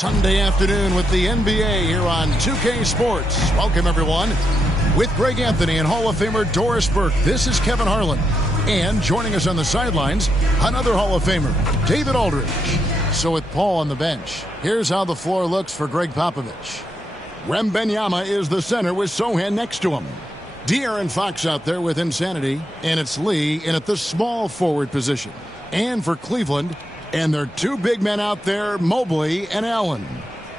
Sunday afternoon with the NBA here on 2K Sports. Welcome, everyone. With Greg Anthony and Hall of Famer Doris Burke, this is Kevin Harlan. And joining us on the sidelines, another Hall of Famer, David Aldridge. So with Paul on the bench, here's how the floor looks for Greg Popovich. Wembanyama is the center with Sochan next to him. De'Aaron Fox out there with Insanity, and it's Lee in at the small forward position. And for Cleveland, and their two big men out there, Mobley and Allen.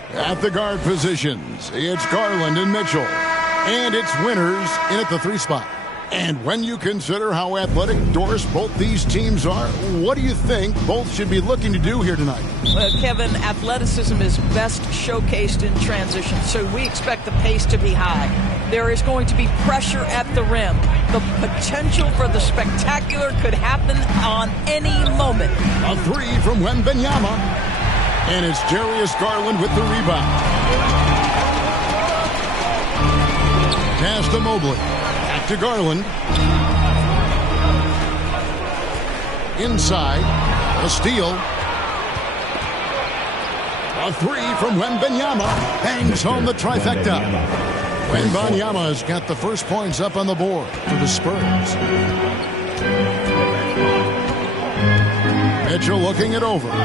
At the guard positions, it's Garland and Mitchell. And it's Winters in at the 3 spot. And when you consider how athletic, Doris, both these teams are, what do you think both should be looking to do here tonight? Well, Kevin, athleticism is best showcased in transition, so we expect the pace to be high. There is going to be pressure at the rim. The potential for the spectacular could happen on any moment. A 3 from Wembanyama. And it's Darius Garland with the rebound. Pass to Mobley. Back to Garland. Inside. A steal. A 3 from Wembanyama. Bangs home the trifecta. Wembanyama has got the first points up on the board for the Spurs. Mitchell looking it over. Got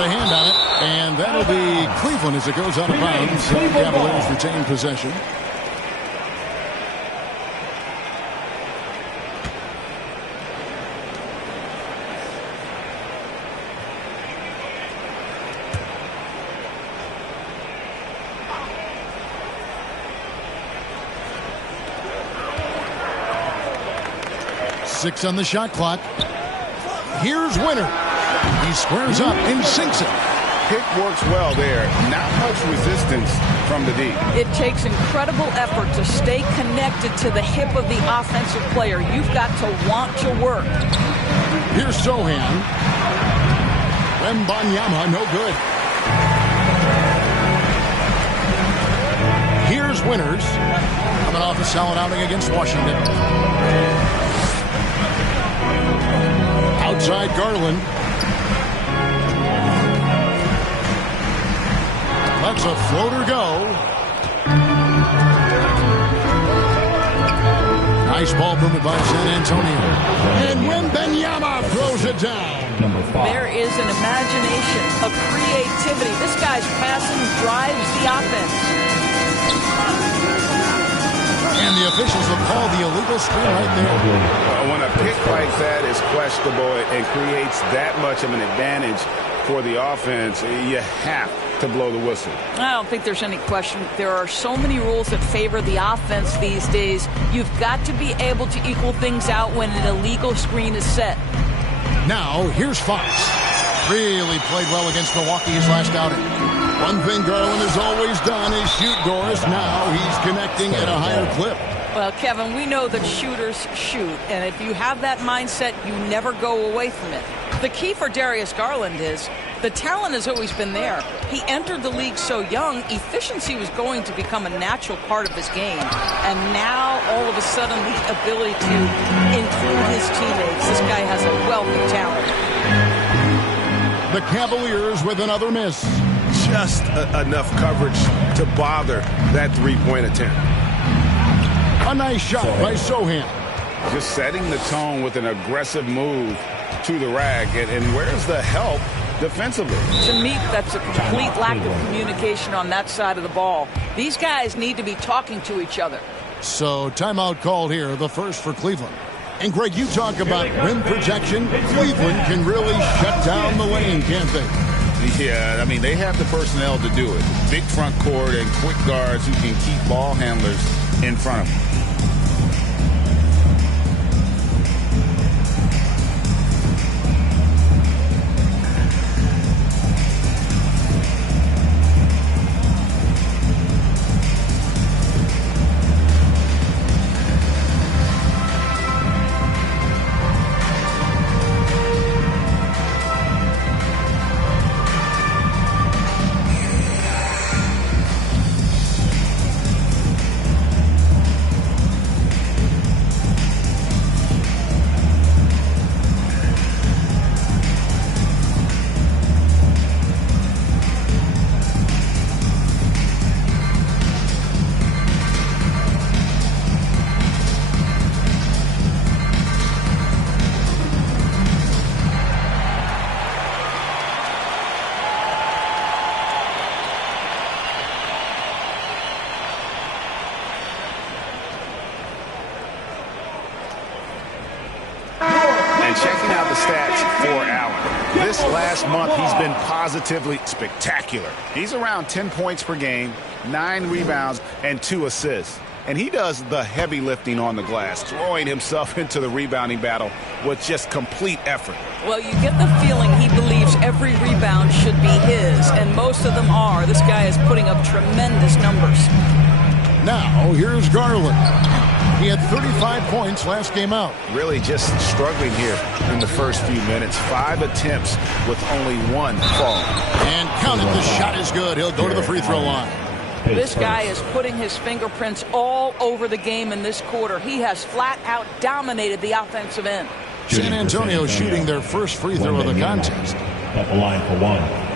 a hand on it, and that'll be Cleveland as it goes out of bounds. The Cavaliers retain possession. Six on the shot clock. Here's Winter. He squares up and sinks it. Pick works well there. Not much resistance from the D. It takes incredible effort to stay connected to the hip of the offensive player. You've got to want to work. Here's Sochan. Wembanyama, no good. Here's Winters. Coming off a solid outing against Washington. Outside Garland. Lets a floater go. Nice ball movement by San Antonio. And Wembanyama throws it down. There is an imagination, a creativity. This guy's passing drives the offense. And the officials have called the illegal screen right there. When a pick like that is questionable and creates that much of an advantage for the offense, you have to blow the whistle. I don't think there's any question. There are so many rules that favor the offense these days. You've got to be able to equal things out when an illegal screen is set. Now, here's Fox. Really played well against Milwaukee his last outing. One thing Garland has always done is shoot, Doris. Now he's connecting at a higher clip. Well, Kevin, we know that shooters shoot, and if you have that mindset, you never go away from it. The key for Darius Garland is the talent has always been there. He entered the league so young, efficiency was going to become a natural part of his game. And now, all of a sudden, the ability to include his teammates. This guy has a wealth of talent. The Cavaliers with another miss. Just enough coverage to bother that three-point attempt. A nice shot by Sochan. Just setting the tone with an aggressive move to the rack. And where's the help defensively? To me, that's a complete lack of communication on that side of the ball. These guys need to be talking to each other. So timeout called here, the first for Cleveland. And Greg, you talk about rim protection. Cleveland can really shut down the lane, can't they? Yeah, I mean, they have the personnel to do it. Big front court and quick guards who can keep ball handlers in front of them. stats for Allen. This last month, he's been positively spectacular. He's around 10 points per game, 9 rebounds, and 2 assists. And he does the heavy lifting on the glass, throwing himself into the rebounding battle with just complete effort. Well, you get the feeling he believes every rebound should be his, and most of them are. This guy is putting up tremendous numbers. Now, here's Garland. He had 35 points last game out. Really just struggling here in the first few minutes. 5 attempts with only 1 fall. And counted, the shot is good. He'll go to the free throw line. This guy is putting his fingerprints all over the game in this quarter. He has flat out dominated the offensive end. San Antonio shooting their first free throw of the contest. At the line for 1.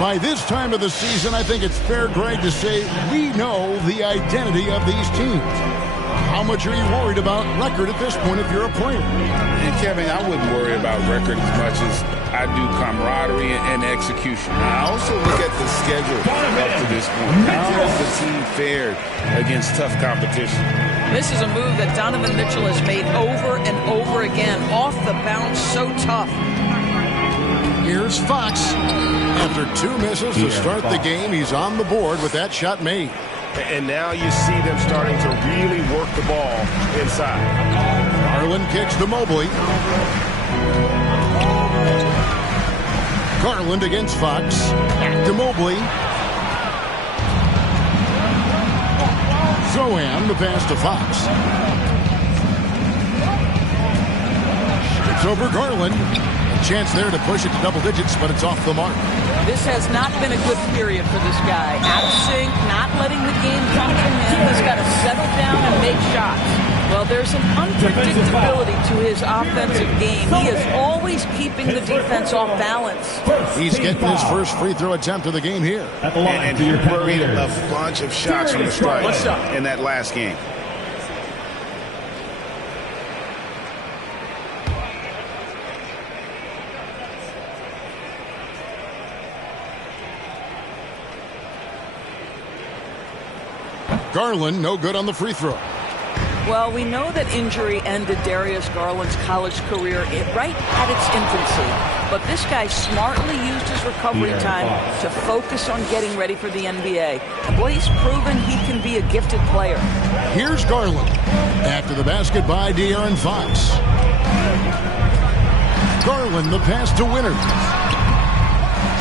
By this time of the season, I think it's fair, Greg, to say we know the identity of these teams. How much are you worried about record at this point if you're a player? And Kevin, I wouldn't worry about record as much as I do camaraderie and execution. I also look at the schedule up to this point. How has the team fared against tough competition? This is a move that Donovan Mitchell has made over and over again. Off the bounce, so tough. Here's Fox. After 2 misses to start the game, he's on the board with that shot made. And now you see them starting to really work the ball inside. Garland kicks to Mobley. Garland against Fox. Back to Mobley. Zohan, the pass to Fox. It's over Garland. Chance there to push it to double digits, but it's off the mark. This has not been a good period for this guy. Out of sync, not letting the game come to him. He's got to settle down and make shots. Well, there's an unpredictability to his offensive game. He is always keeping the defense off balance. He's getting his first free throw attempt of the game here. And he buried a bunch of shots from the strike in that last game. Garland, no good on the free throw. Well, we know that injury ended Darius Garland's college career right at its infancy. But this guy smartly used his recovery time to focus on getting ready for the NBA. And boy, he's proven he can be a gifted player. Here's Garland. After the basket by De'Aaron Fox. Garland, the pass to Winter.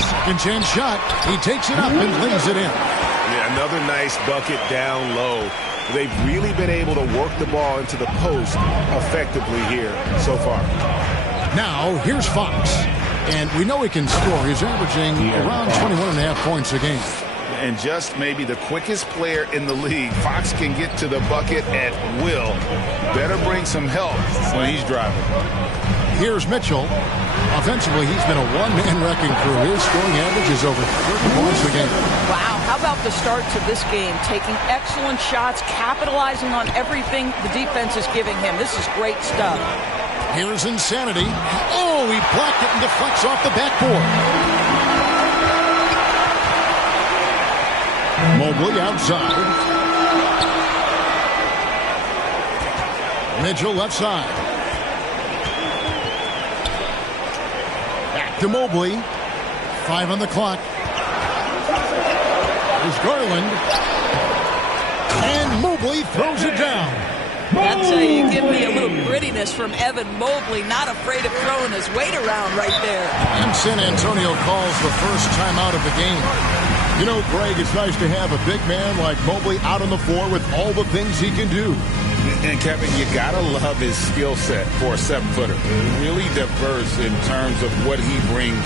Second chance shot. He takes it up and lays it in. Yeah, another nice bucket down low. They've really been able to work the ball into the post effectively here so far. Now, here's Fox. And we know he can score. He's averaging around 21.5 points a game. And just maybe the quickest player in the league. Fox can get to the bucket at will. Better bring some help when he's driving. Here's Mitchell. Offensively, he's been a one-man wrecking crew. His scoring average is over 30 points a game. Wow, how about the start to this game? Taking excellent shots, capitalizing on everything the defense is giving him. This is great stuff. Here's Insanity. Oh, he blocked it and deflects off the backboard. Mobley outside. Mitchell left side. Back to Mobley. 5 on the clock. There's Garland. And Mobley throws it down. That's you give me a little grittiness from Evan Mobley, not afraid of throwing his weight around right there. And San Antonio calls the first timeout of the game. You know, Greg, it's nice to have a big man like Mobley out on the floor with all the things he can do. And Kevin, you gotta love his skill set for a 7-footer. Really diverse in terms of what he brings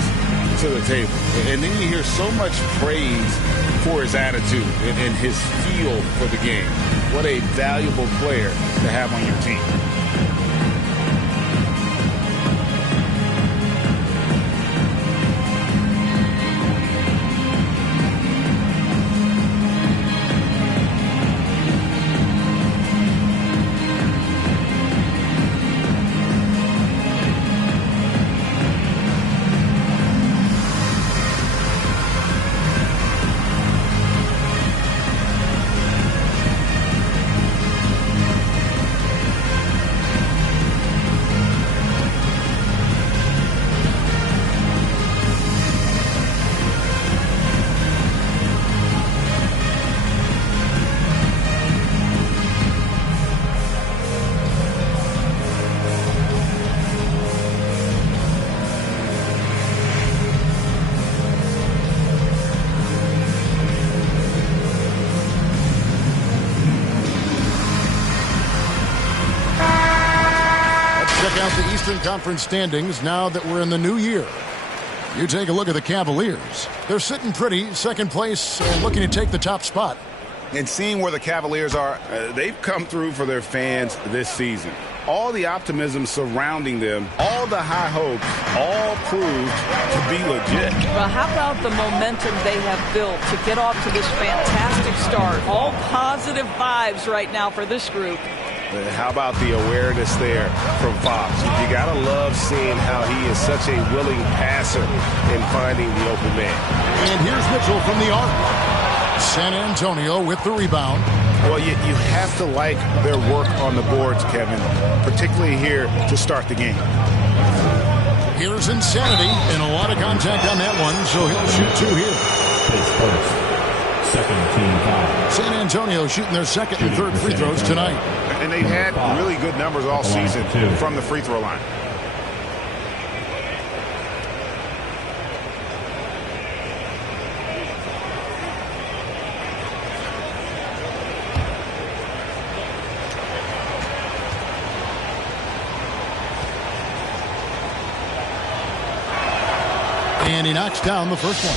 to the table. And then you hear so much praise for his attitude and his feel for the game. What a valuable player to have on your team. check out the Eastern Conference standings now that we're in the new year. You take a look at the Cavaliers. They're sitting pretty, second place, looking to take the top spot. And seeing where the Cavaliers are, they've come through for their fans this season. All the optimism surrounding them, all the high hopes, all proved to be legit. Well, how about the momentum they have built to get off to this fantastic start? All positive vibes right now for this group. How about the awareness there from Fox? You got to love seeing how he is such a willing passer in finding the open man. And here's Mitchell from the arc. San Antonio with the rebound. Well, you have to like their work on the boards, Kevin, particularly here to start the game. Here's Insanity, and a lot of contact on that one, so he'll shoot two here. His first, second team foul. San Antonio shooting their second and third free throws tonight. And they've had really good numbers all season from the free throw line. And he knocks down the first one.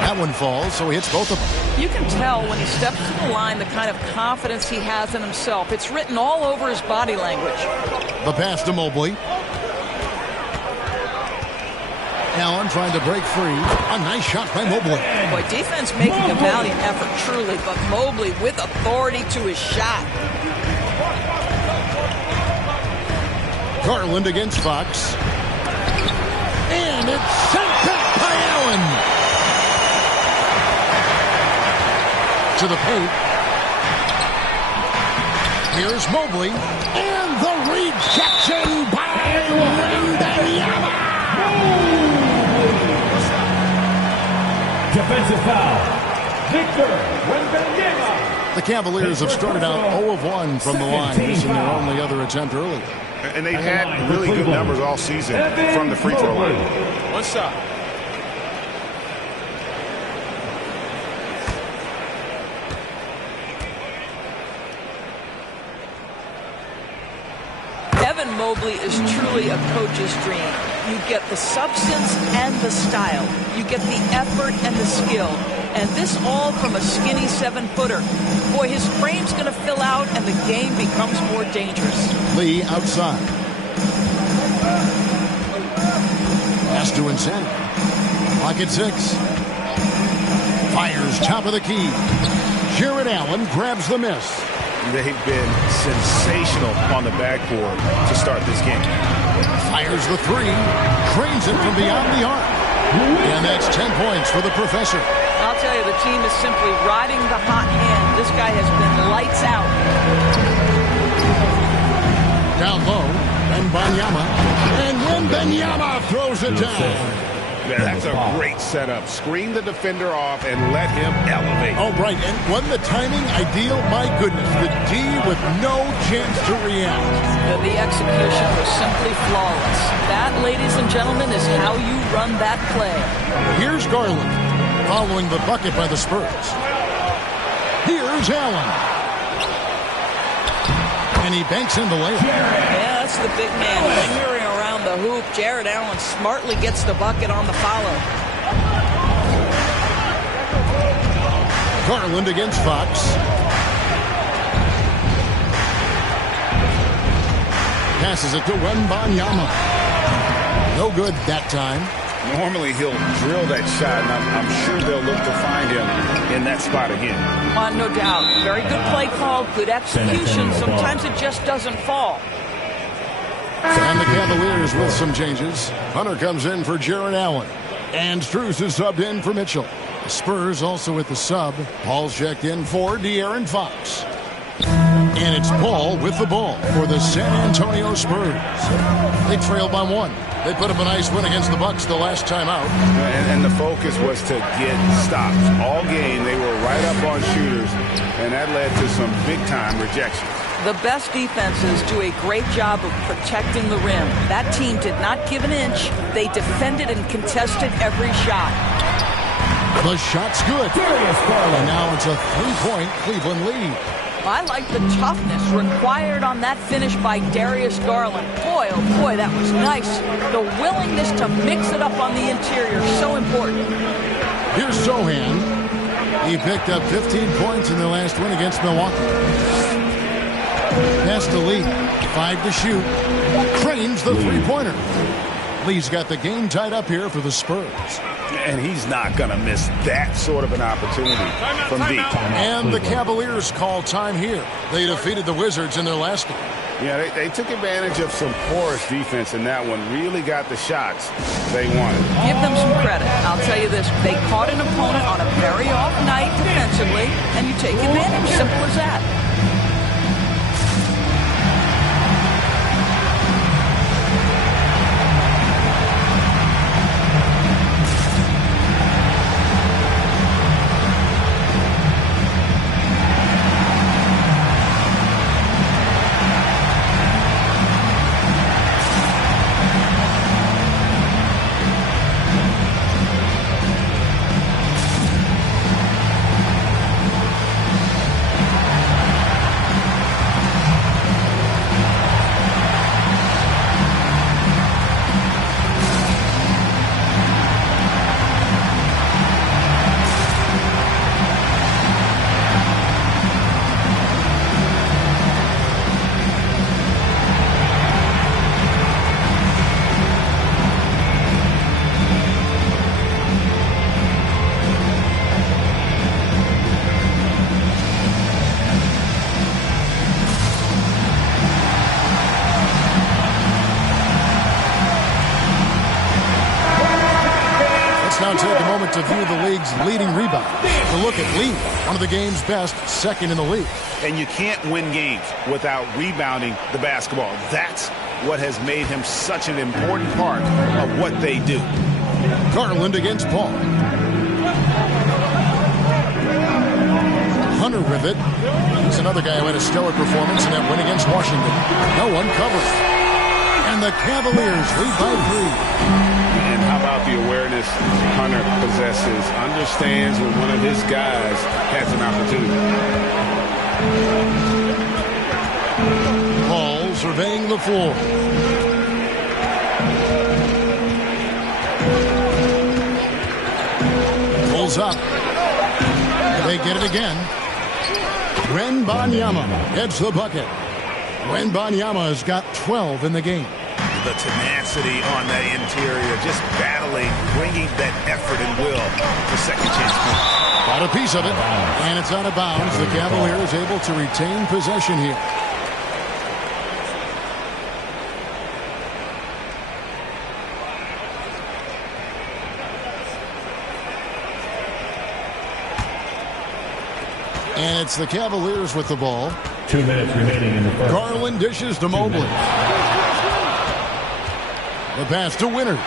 That one falls, so he hits both of them. You can tell when he steps to the line the kind of confidence he has in himself. It's written all over his body language. The pass to Mobley. Allen trying to break free. A nice shot by Mobley. Boy, defense making a valiant effort, truly, but Mobley with authority to his shot. Garland against Fox. And it's sent back by Allen. To the paint. Here's Mobley. And the rejection by Wembanyama. Defensive foul. Victor Wembanyama. The Cavaliers have started out 0 of 1 from the line. This is their only other attempt earlier. And they've had really good numbers all season from the free throw line. What's up? Evan Mobley is truly a coach's dream. You get the substance and the style. You get the effort and the skill. And this all from a skinny 7-footer. Boy, his frame's going to fill out and the game becomes more dangerous. Lee outside. Pass to Insanity. Pocket 6. Fires top of the key. Jared Allen grabs the miss. They've been sensational on the backboard to start this game. Fires the 3. Trains it from beyond the arc. And that's 10 points for the professor. I'll tell you, the team is simply riding the hot hand. This guy has been lights out. Down low, Wembanyama. And Wembanyama throws it down. That's a great setup. Screen the defender off and let him elevate. Oh, right. And wasn't the timing ideal? My goodness. The D with no chance to react. The execution was simply flawless. That, ladies and gentlemen, is how you run that play. Here's Garland following the bucket by the Spurs. Here's Allen. And he banks in the layup. Yeah, that's the big man lingering around the hoop. Jared Allen smartly gets the bucket on the follow. Garland against Fox. Passes it to Wembanyama. No good that time. Normally he'll drill that shot, and I'm sure they'll look to find him in that spot again. No doubt. Very good play call, good execution. Sometimes it just doesn't fall. And the Cavaliers with some changes. Hunter comes in for Jared Allen. And Strus is subbed in for Mitchell. The Spurs also with the sub. Paul's checked in for De'Aaron Fox. And it's Paul with the ball for the San Antonio Spurs. They trail by 1. They put up a nice win against the Bucks the last time out. And the focus was to get stops. All game, they were right up on shooters, and that led to some big-time rejections. The best defenses do a great job of protecting the rim. That team did not give an inch. They defended and contested every shot. The shot's good. And now it's a 3-point Cleveland lead. I like the toughness required on that finish by Darius Garland. Boy, oh boy, that was nice. The willingness to mix it up on the interior, so important. Here's Sohan. He picked up 15 points in their last win against Milwaukee. Pass to Lee. 5 to shoot. Cranes the three-pointer. Lee's got the game tied up here for the Spurs. And he's not going to miss that sort of an opportunity from deep. And the Cavaliers call time here. They defeated the Wizards in their last game. Yeah, they took advantage of some porous defense in that one. Really got the shots they wanted. Give them some credit. I'll tell you this. They caught an opponent on a very off night defensively, and you take advantage. Simple as that. Now take a moment to view the league's leading rebound. To look at Lee, one of the game's best, second in the league. And you can't win games without rebounding the basketball. That's what has made him such an important part of what they do. Garland against Paul. Hunter with it. He's another guy who had a stellar performance in that win against Washington. No one covers. And the Cavaliers lead by 3. And how about the awareness Hunter possesses? Understands when one of his guys has an opportunity. Paul surveying the floor. Pulls up. They get it again. Wembanyama gets the bucket. Wembanyama has got 12 in the game. The tenacity on that interior, just battling, bringing that effort and will for second chance points. Got a piece of it, and it's out of bounds. The Cavaliers able to retain possession here. And it's the Cavaliers with the ball. 2 minutes remaining in the first. Garland dishes to Mobley. The pass to Winters.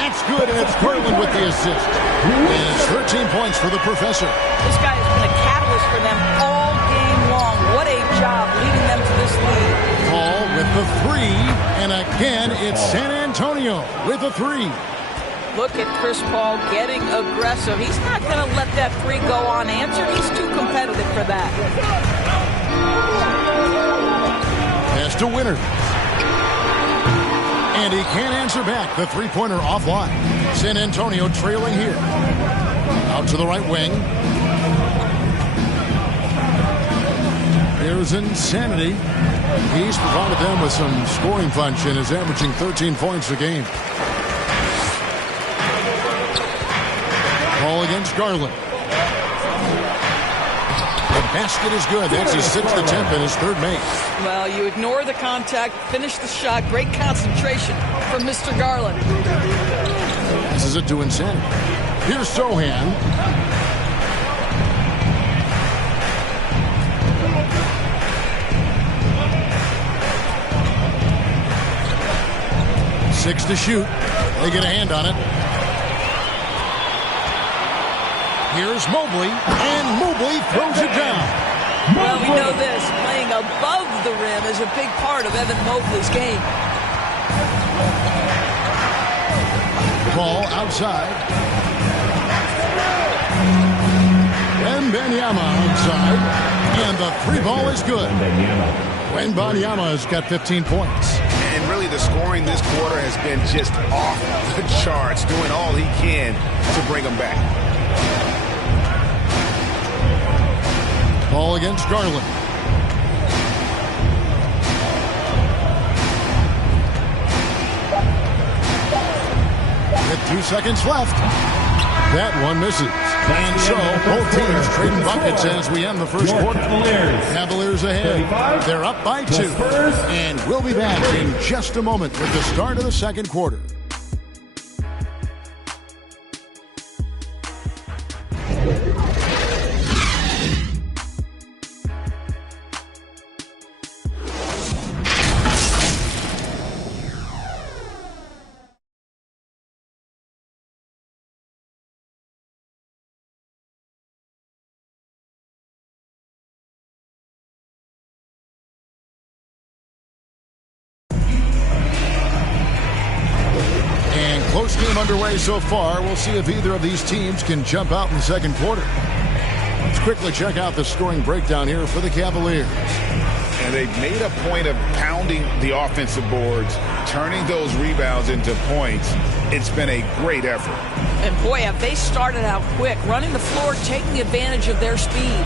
That's good, and it's Garland with the assist. And it's 13 points for the professor. This guy has been a catalyst for them all game long. What a job leading them to this lead. Paul with the 3, and again it's San Antonio with the 3. Look at Chris Paul getting aggressive. He's not going to let that 3 go unanswered. He's too competitive for that. Pass to Winters. And he can't answer back. The three-pointer offline. San Antonio trailing here. Out to the right wing. Here's Insanity. He's provided them with some scoring punch and is averaging 13 points a game. Ball against Garland. The basket is good. That's his 6th attempt and his 3rd make. Well, you ignore the contact, finish the shot. Great concentration from Mr. Garland. This is it to Insanity. Here's Sohan. 6 to shoot. They get a hand on it. Here's Mobley, and Mobley throws it down. Well, we know this. Playing above the rim is a big part of Evan Mobley's game. Ball outside. Wembanyama outside. And the three ball is good. Wembanyama has got 15 points. And really the scoring this quarter has been just off the charts, doing all he can to bring them back. Ball against Garland. With 2 seconds left. That one misses. And so both teams trading buckets as we end the first quarter. Cavaliers ahead. They're up by 2. And we'll be back in just a moment with the start of the second quarter. Close game underway so far. We'll see if either of these teams can jump out in the second quarter. Let's quickly check out the scoring breakdown here for the Cavaliers. And they've made a point of pounding the offensive boards, turning those rebounds into points. It's been a great effort. And boy, have they started out quick, running the floor, taking advantage of their speed.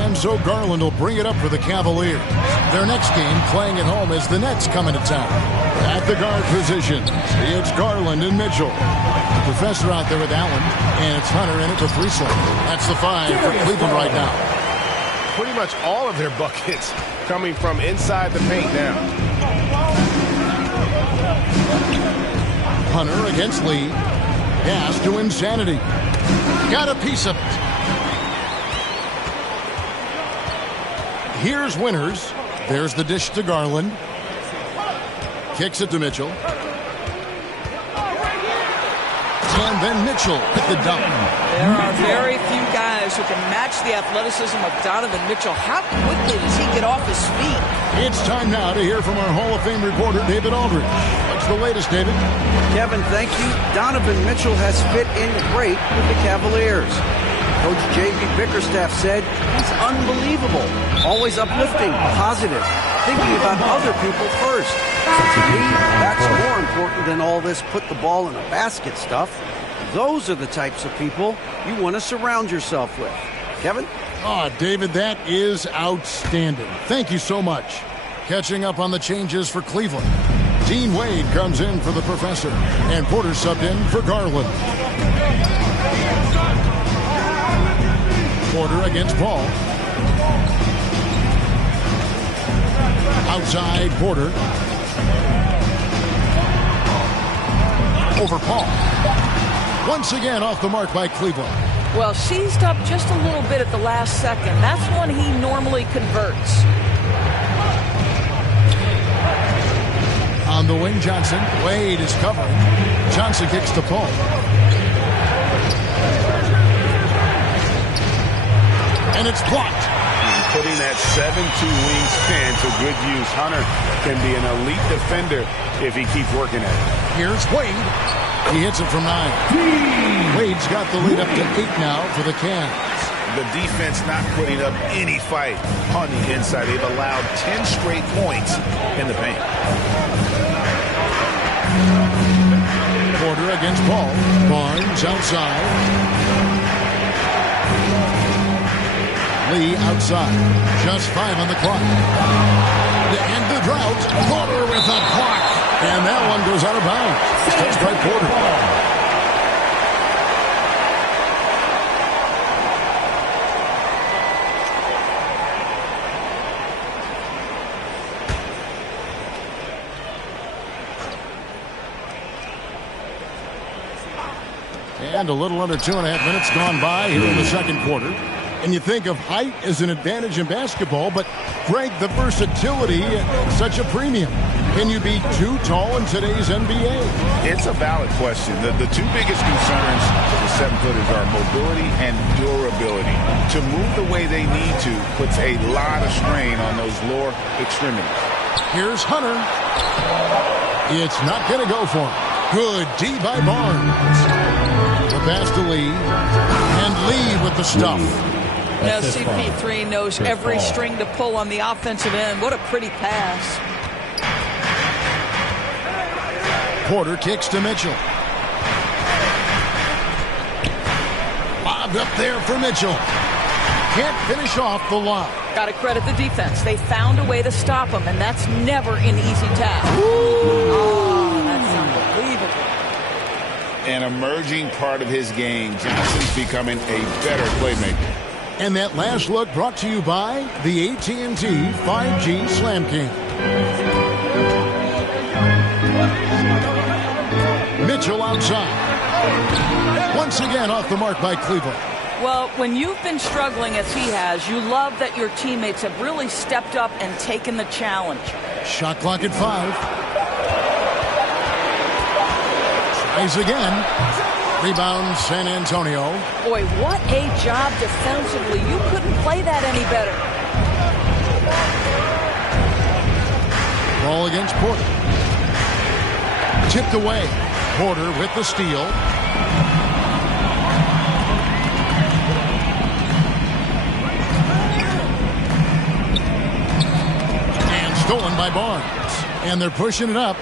And so Garland will bring it up for the Cavaliers. Their next game playing at home as the Nets come into town. At the guard position, it's Garland and Mitchell. The professor out there with Allen, and it's Hunter in it with 3 seconds. That's the 5 for Cleveland right now. Pretty much all of their buckets coming from inside the paint now. Hunter against Lee. Pass to Insanity. Got a piece of it. Here's Winters. There's the dish to Garland. Kicks it to Mitchell. And then Mitchell at the dump. There are very few guys who can match the athleticism of Donovan Mitchell. How quickly does he get off his feet? It's time now to hear from our Hall of Fame reporter, David Aldridge. What's the latest, David? Kevin, thank you. Donovan Mitchell has fit in great with the Cavaliers. Coach J.B. Bickerstaff said he's unbelievable, always uplifting, positive, thinking about other people first. To me, that's more important than all this put the ball in a basket stuff. Those are the types of people you want to surround yourself with. Kevin? Oh, David, that is outstanding. Thank you so much. Catching up on the changes for Cleveland. Dean Wade comes in for the professor, and Porter subbed in for Garland. Porter against Paul. Outside Porter. Over Paul. Once again off the mark by Cleveland. Well, seized up just a little bit at the last second. That's when he normally converts. On the wing, Johnson. Wade is covering. Johnson kicks to Paul. And it's blocked. Putting that 7'2" wingspan to good use. Hunter can be an elite defender if he keeps working at it. Here's Wade. He hits it from 9. Wade's got the lead up to 8 now for the Cavs. The defense not putting up any fight on the inside. They've allowed 10 straight points in the paint. Porter against Paul. Barnes outside. Lee outside. Just 5 on the clock. To end the drought, Porter with a block. And that one goes out of bounds. Touched by Porter. And a little under 2.5 minutes gone by here in the second quarter. And you think of height as an advantage in basketball, but Greg, the versatility at such a premium. Can you be too tall in today's NBA? It's a valid question. The two biggest concerns for the 7-footers are mobility and durability. To move the way they need to puts a lot of strain on those lower extremities. Here's Hunter. It's not going to go for him. Good D by Barnes. The pass to Lee. And Lee with the stuff. Now CP3 knows every string to pull on the offensive end. What a pretty pass. Porter kicks to Mitchell. Lobbed up there for Mitchell. Can't finish off the lob. Got to credit the defense. They found a way to stop him, and that's never an easy task. Oh, that's unbelievable. An emerging part of his game. Johnson's becoming a better playmaker. And that last look brought to you by the AT&T 5G Slam Cam. Mitchell outside. Once again off the mark by Cleveland. Well, when you've been struggling as he has, you love that your teammates have really stepped up and taken the challenge. Shot clock at 5. Tries again. Rebound San Antonio. Boy, what a job defensively. You couldn't play that any better. Ball against Porter. Tipped away. Porter with the steal. And stolen by Barnes. And they're pushing it up.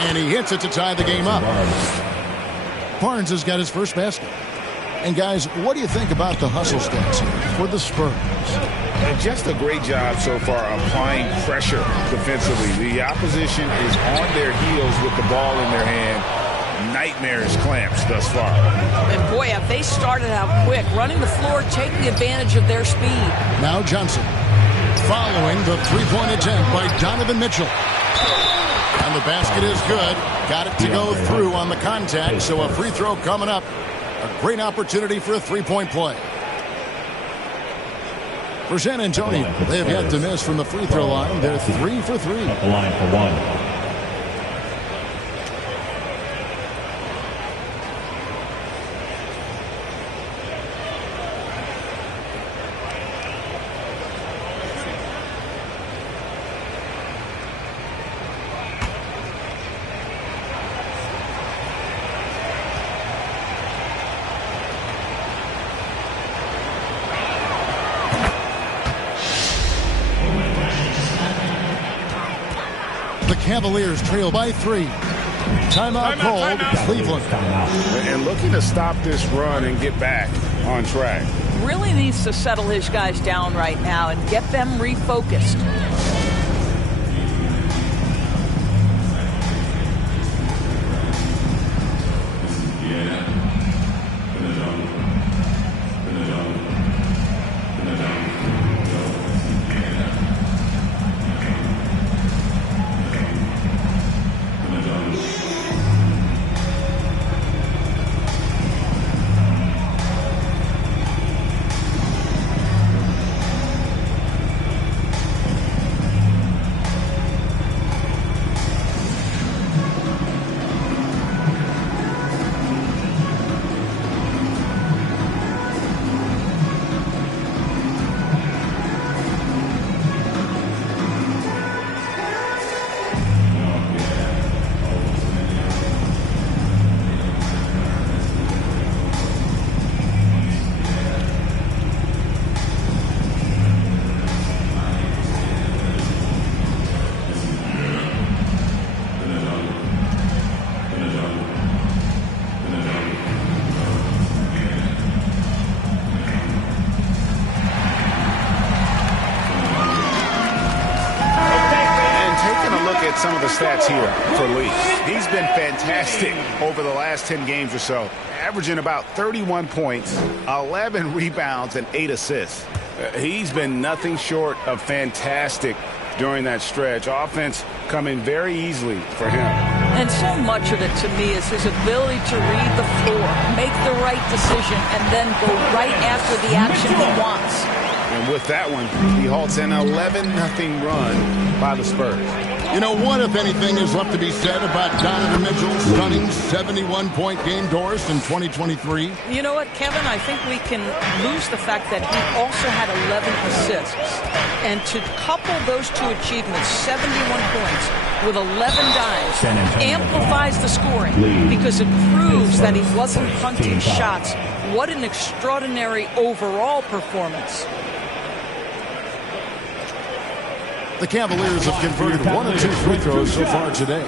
And he hits it to tie the game up. Barnes has got his first basket. And guys, what do you think about the hustle stats here for the Spurs? Just a great job so far applying pressure defensively. The opposition is on their heels with the ball in their hand. Nightmarish clamps thus far. And boy, have they started out quick, running the floor, taking advantage of their speed. Now Johnson following the three-point attempt by Donovan Mitchell. And the basket is good. Got it to go through on the contact, so a free throw coming up. A great opportunity for a three-point play. For San Antonio, they have yet to miss from the free throw line. They're 3 for 3. At the line for one. Cavaliers trail by 3. Timeout called. Cleveland. And looking to stop this run and get back on track. Really needs to settle his guys down right now and get them refocused. Some of the stats here for Lee. He's been fantastic over the last 10 games or so, averaging about 31 points, 11 rebounds, and 8 assists. He's been nothing short of fantastic during that stretch. Offense coming very easily for him. And so much of it, to me, is his ability to read the floor, make the right decision, and then go right after the action he wants. And with that one, he halts an 11-0 run by the Spurs. You know, what, if anything, is left to be said about Donovan Mitchell's stunning 71-point game, Doris, in 2023? You know what, Kevin? I think we can lose the fact that he also had 11 assists. And to couple those two achievements, 71 points with 11 dimes, amplifies the scoring because it proves that he wasn't punting shots. What an extraordinary overall performance. The Cavaliers have converted 1 of 2 free throws so far today.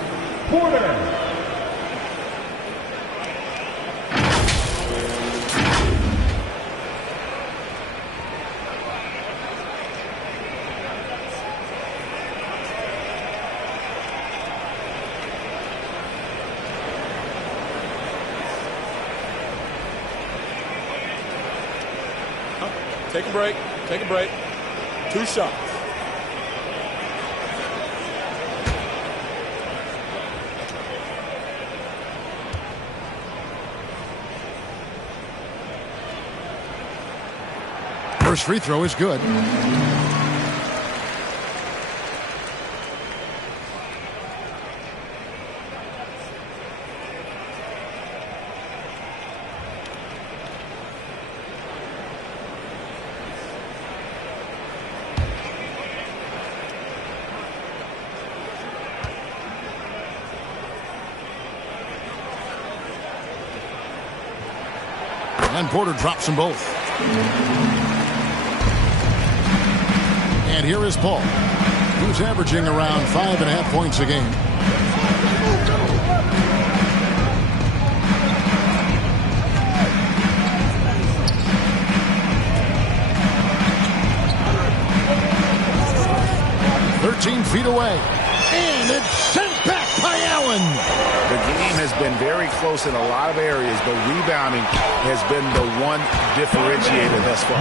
Take a break. Take a break. 2 shots. First free throw is good. And Porter drops them both. And here is Paul, who's averaging around 5.5 points a game. Feet away, and it's sent back by Allen. The game has been very close in a lot of areas, but rebounding has been the one differentiator thus far.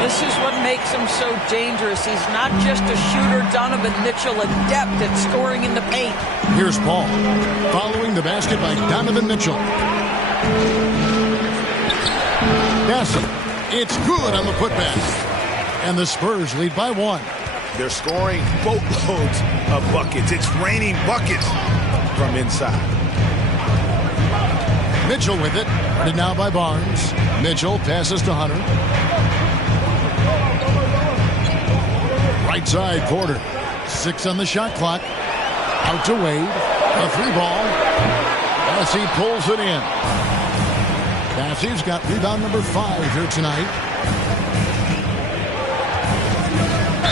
This is what makes him so dangerous. He's not just a shooter. Donovan Mitchell, adept at scoring in the paint. Here's Paul, following the basket by Donovan Mitchell. Bassett, it's good on the putback. And the Spurs lead by 1. They're scoring boatloads of buckets. It's raining buckets from inside. Mitchell with it. Guarded now by Barnes. Mitchell passes to Hunter. Right side, Porter. 6 on the shot clock. Out to Wade. A 3-ball. As he pulls it in. Bassey's got rebound number 5 here tonight.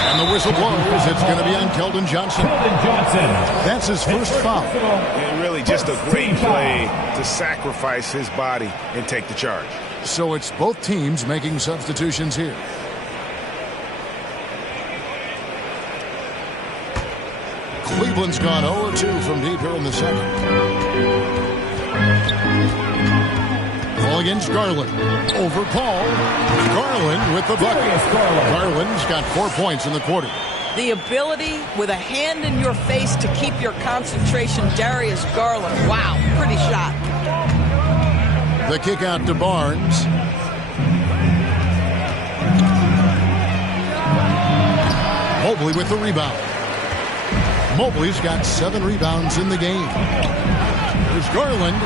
And the whistle blows. It's going to be on Keldon Johnson. That's his first foul. And really just a great play to sacrifice his body and take the charge. So it's both teams making substitutions here. Cleveland's gone 0-2 from deep here in the second. Ball against Garland. Over Paul. Garland with the bucket. Garland's got 4 points in the quarter. The ability with a hand in your face to keep your concentration. Darius Garland. Wow, pretty shot. The kick out to Barnes. Mobley with the rebound. Mobley's got 7 rebounds in the game. There's Garland.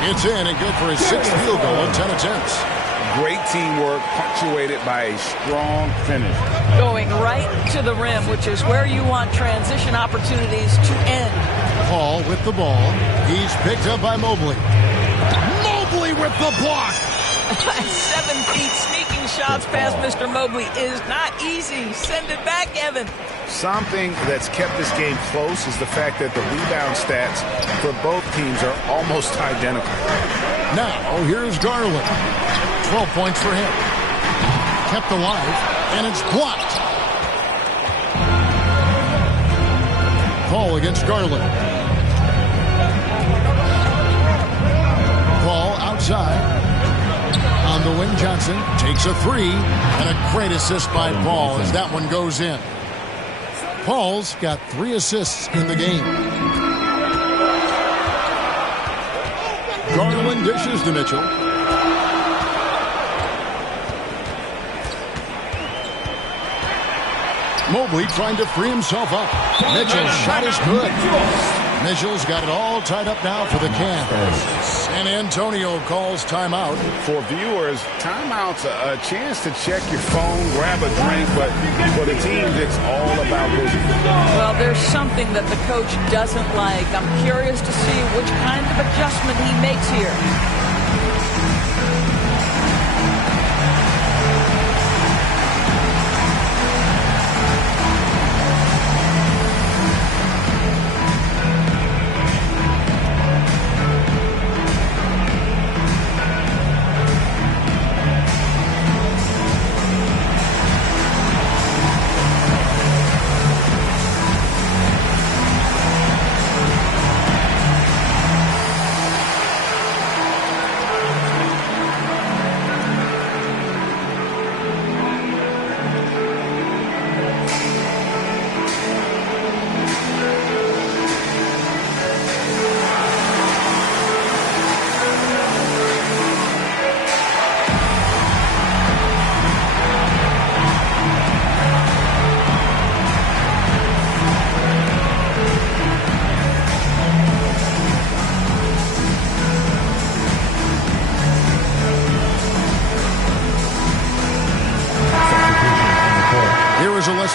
It's in and good for his 6th field goal in 10 attempts. Great teamwork punctuated by a strong finish. Going right to the rim, which is where you want transition opportunities to end. Paul with the ball. He's picked up by Mobley. Mobley with the block. 7 feet sneaking shots past Mr. Mobley is not easy. Send it back, Evan. Something that's kept this game close is the fact that the rebound stats for both teams are almost identical. Now, here's Garland. 12 points for him. Kept alive, and it's blocked. Paul against Garland. Paul outside. On the wing, Johnson takes a 3, and a great assist by Paul as that one goes in. Paul's got 3 assists in the game. Garland dishes to Mitchell. Mobley trying to free himself up. Mitchell's shot is good. Mitchell's got it all tied up now for the Cavs. San Antonio calls timeout. For viewers, timeout's a chance to check your phone, grab a drink, but for the teams, it's all about business. Well, there's something that the coach doesn't like. I'm curious to see which kind of adjustment he makes here.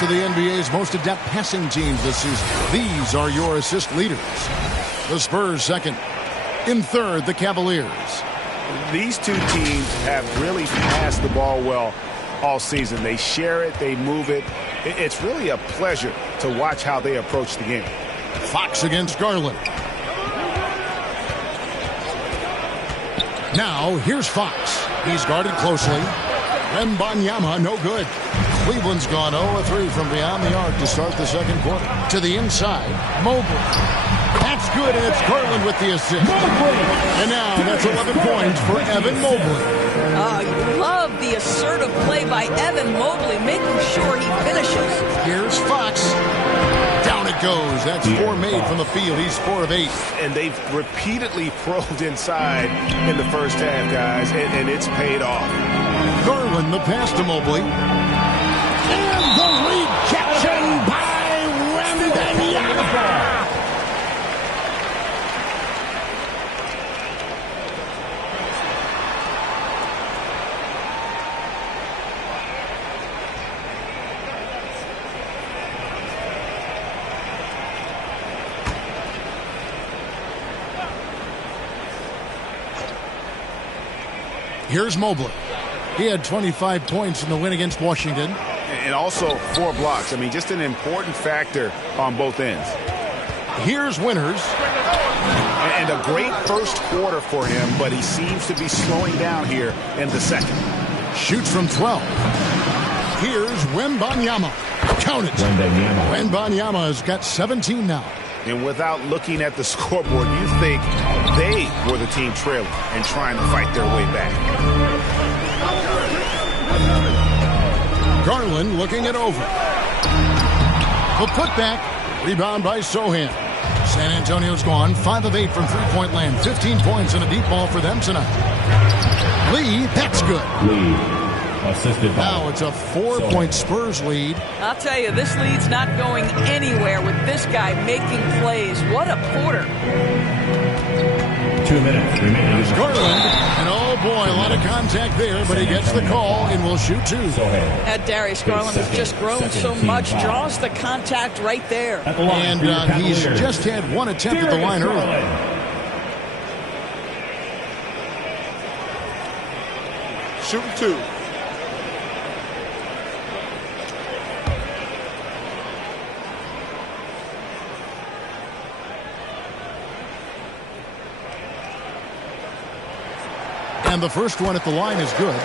Of the NBA's most adept passing teams this season. These are your assist leaders. The Spurs second. In third, the Cavaliers. These two teams have really passed the ball well all season. They share it, they move it. It's really a pleasure to watch how they approach the game. Fox against Garland. Now, here's Fox. He's guarded closely. Wembanyama, no good. Cleveland's gone 0-3 from beyond the arc to start the second quarter. To the inside, Mobley. That's good, and it's Garland with the assist. And now that's 11 points for Evan Mobley. I love the assertive play by Evan Mobley, making sure he finishes. Here's Fox. Down it goes. That's 4 made from the field. He's 4 of 8. And they've repeatedly probed inside in the first half, guys, and it's paid off. Garland, the pass to Mobley. And the rejection by Wembanyama. Here's Mobley. He had 25 points in the win against Washington. And also 4 blocks. I mean, just an important factor on both ends. Here's Winters. And a great first quarter for him, but he seems to be slowing down here in the second. Shoots from 12. Here's Wembanyama. Count it. Wembanyama has got 17 now. And without looking at the scoreboard, you think they were the team trailing and trying to fight their way back. Garland looking it over. The putback. Rebound by Sohan. San Antonio's gone 5 of 8 from three-point land. 15 points and a deep ball for them tonight. Lee, that's good. Lee, assisted by. Now it's a 4-point Spurs lead. I'll tell you, this lead's not going anywhere with this guy making plays. What a quarter. 2 minutes remaining. Garland, and oh boy, a lot of contact there, but he gets the call and will shoot 2. Darius Garland has just grown so much, draws the contact right there. And he's just had 1 attempt at the line earlier. Shooting 2. And the first one at the line is good.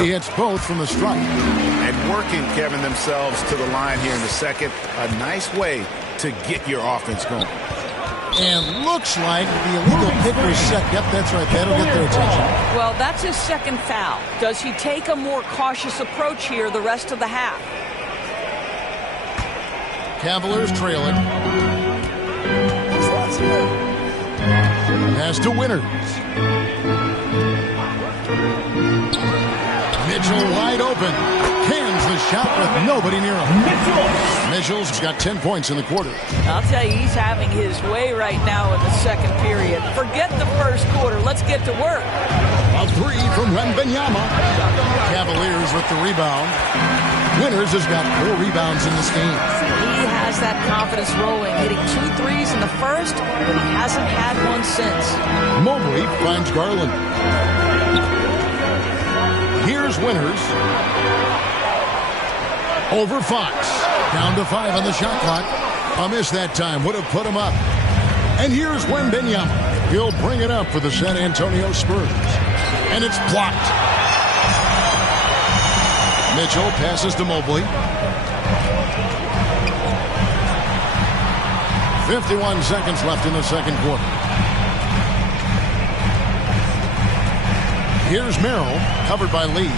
He hits both from the strike. And working, Kevin, themselves to the line here in the second. A nice way to get your offense going. And looks like the illegal kick was set. Yep, that's right. That'll get their attention. Well, that's his second foul. Does he take a more cautious approach here the rest of the half? Cavaliers trail it. Pass to Winters. Mitchell wide open. Cans the shot with nobody near him. Mitchell's got 10 points in the quarter. I'll tell you, he's having his way right now in the second period. Forget the first quarter. Let's get to work. A three from Wembanyama. Cavaliers with the rebound. Winters has got 4 rebounds in this game. He has that confidence rolling, hitting 2 threes in the first, but he hasn't had one since. Mobley finds Garland. Here's Winters. Over Fox. Down to 5 on the shot clock. A miss that time would have put him up. And here's Wembanyama. He'll bring it up for the San Antonio Spurs. And it's blocked. Mitchell passes to Mobley. 51 seconds left in the second quarter. Here's Merrill, covered by Lee.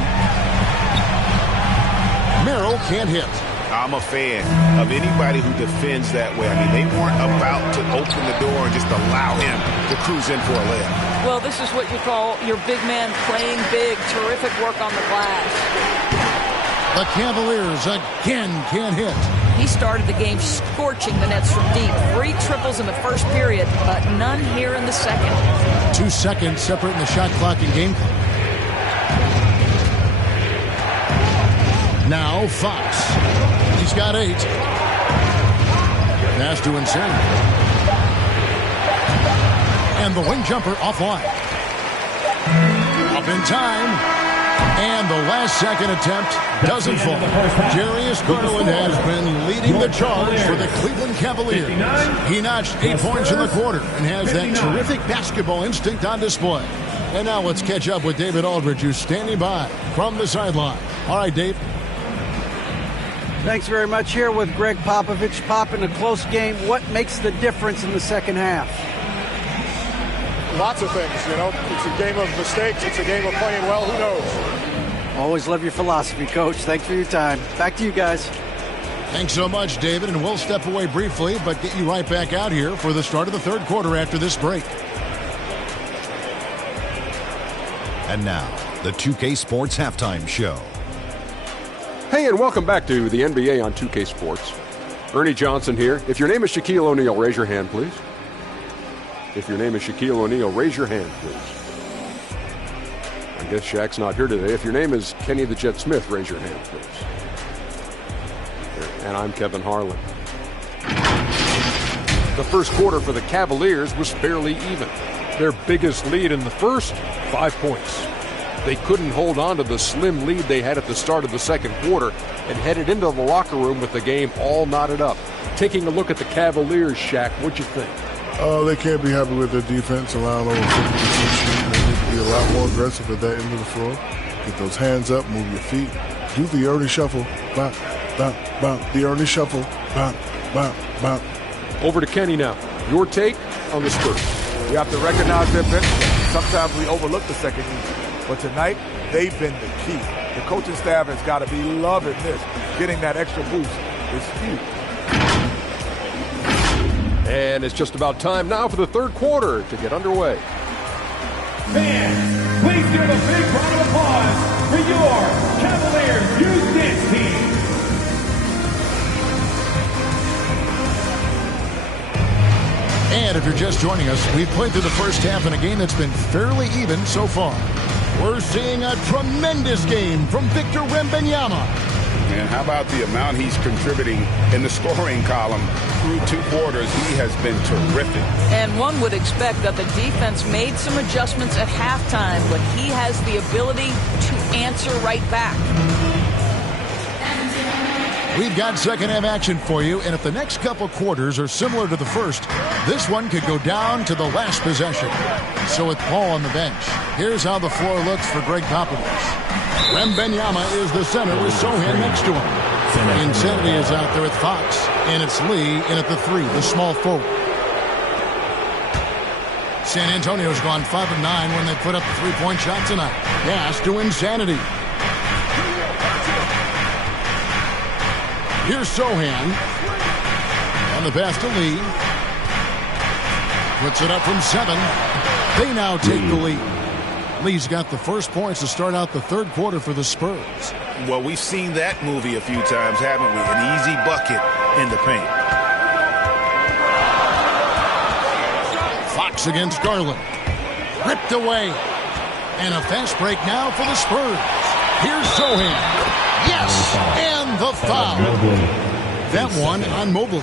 Merrill can't hit. I'm a fan of anybody who defends that way. I mean, they weren't about to open the door and just allow him to cruise in for a layup. Well, this is what you call your big man playing big. Terrific work on the glass. The Cavaliers again can't hit. He started the game scorching the Nets from deep. 3 triples in the first period, but none here in the second. 2 seconds separating the shot clock and game clock. Now Fox. He's got 8. Pass to Insane. And the wing jumper offline. Up in time. And the last second attempt doesn't fall. Darius Garland has been leading the charge for the Cleveland Cavaliers. He notched 8 points in the quarter and has that terrific basketball instinct on display. And now let's catch up with David Aldridge, who's standing by from the sideline. All right, Dave. Thanks very much. Here with Greg Popovich. Pop, in a close game, what makes the difference in the second half? Lots of things, you know. It's a game of mistakes. It's a game of playing well. Who knows? Always love your philosophy, Coach. Thanks for your time. Back to you guys. Thanks so much, David. And we'll step away briefly, but get you right back out here for the start of the third quarter after this break. And now, the 2K Sports Halftime Show. Hey, and welcome back to the NBA on 2K Sports. Ernie Johnson here. If your name is Shaquille O'Neal, raise your hand, please. If your name is Shaquille O'Neal, raise your hand, please. I guess Shaq's not here today. If your name is Kenny the Jet Smith, raise your hand, please. And I'm Kevin Harlan. The first quarter for the Cavaliers was fairly even. Their biggest lead in the first, 5 points. They couldn't hold on to the slim lead they had at the start of the second quarter and headed into the locker room with the game all knotted up. Taking a look at the Cavaliers, Shaq, what'd you think? They can't be happy with their defense, allowing over 50% shooting. They need to be a lot more aggressive at that end of the floor. Get those hands up, move your feet. Do the Ernie shuffle. Bop, bop, bop. The Ernie shuffle. Bop, bop, bop. Over to Kenny now. Your take on the Spurs. We have to recognize their bench. Sometimes we overlook the second unit. But tonight, they've been the key. The coaching staff has got to be loving this. Getting that extra boost is huge. And it's just about time now for the third quarter to get underway. Fans, please give a big round of applause for your Cavaliers Youth Dance Team. And if you're just joining us, we've played through the first half in a game that's been fairly even so far. We're seeing a tremendous game from Victor Wembanyama. And how about the amount he's contributing in the scoring column through 2 quarters? He has been terrific. And one would expect that the defense made some adjustments at halftime, but he has the ability to answer right back. We've got second half action for you, and if the next couple quarters are similar to the first, this one could go down to the last possession. So with Paul on the bench, here's how the floor looks for Greg Popovich. Wembanyama is the center with Sohan next to him. Insanity is out there with Fox, and it's Lee in at the 3, the small forward. San Antonio's gone 5 of 9 when they put up the three-point shot tonight. Pass to Insanity. Here's Sohan. On the pass to Lee. Puts it up from 7. They now take the lead. Lee's got the first points to start out the third quarter for the Spurs. Well, we've seen that movie a few times, haven't we? An easy bucket in the paint. Fox against Garland. Ripped away. And a fast break now for the Spurs. Here's Sohan. Yes! And the foul. That one on Mobley.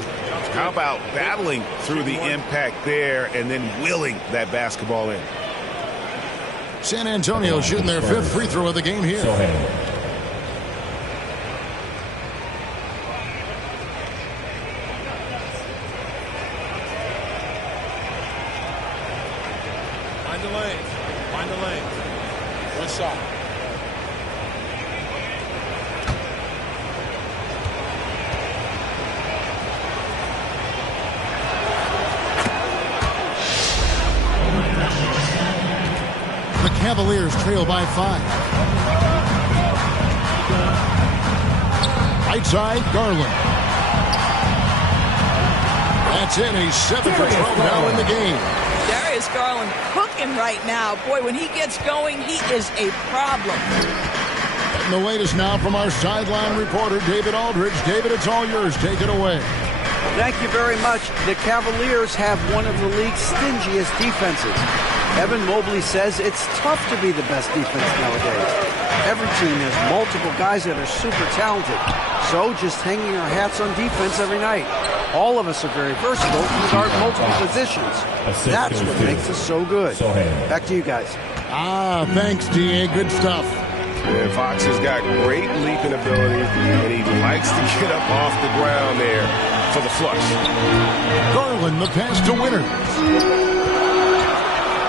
How about battling through the impact there and then willing that basketball in? San Antonio shooting their 5th free throw of the game here. Find the lane. Find the lane. One shot. The Cavaliers trail by 5. Right side, Garland. That's it. He's 7 for 12 now in the game. Darius Garland cooking right now. Boy, when he gets going, he is a problem. And the latest now from our sideline reporter, David Aldridge. David, it's all yours. Take it away. Thank you very much. The Cavaliers have one of the league's stingiest defenses. Evan Mobley says it's tough to be the best defense nowadays. Every team has multiple guys that are super talented. So just hanging our hats on defense every night. All of us are very versatile and guard multiple positions. That's what makes us so good. Back to you guys. Thanks, D.A. Good stuff. Yeah, Fox has got great leaping ability, and he likes to get up off the ground there for the flush. Garland, the pass to Winters.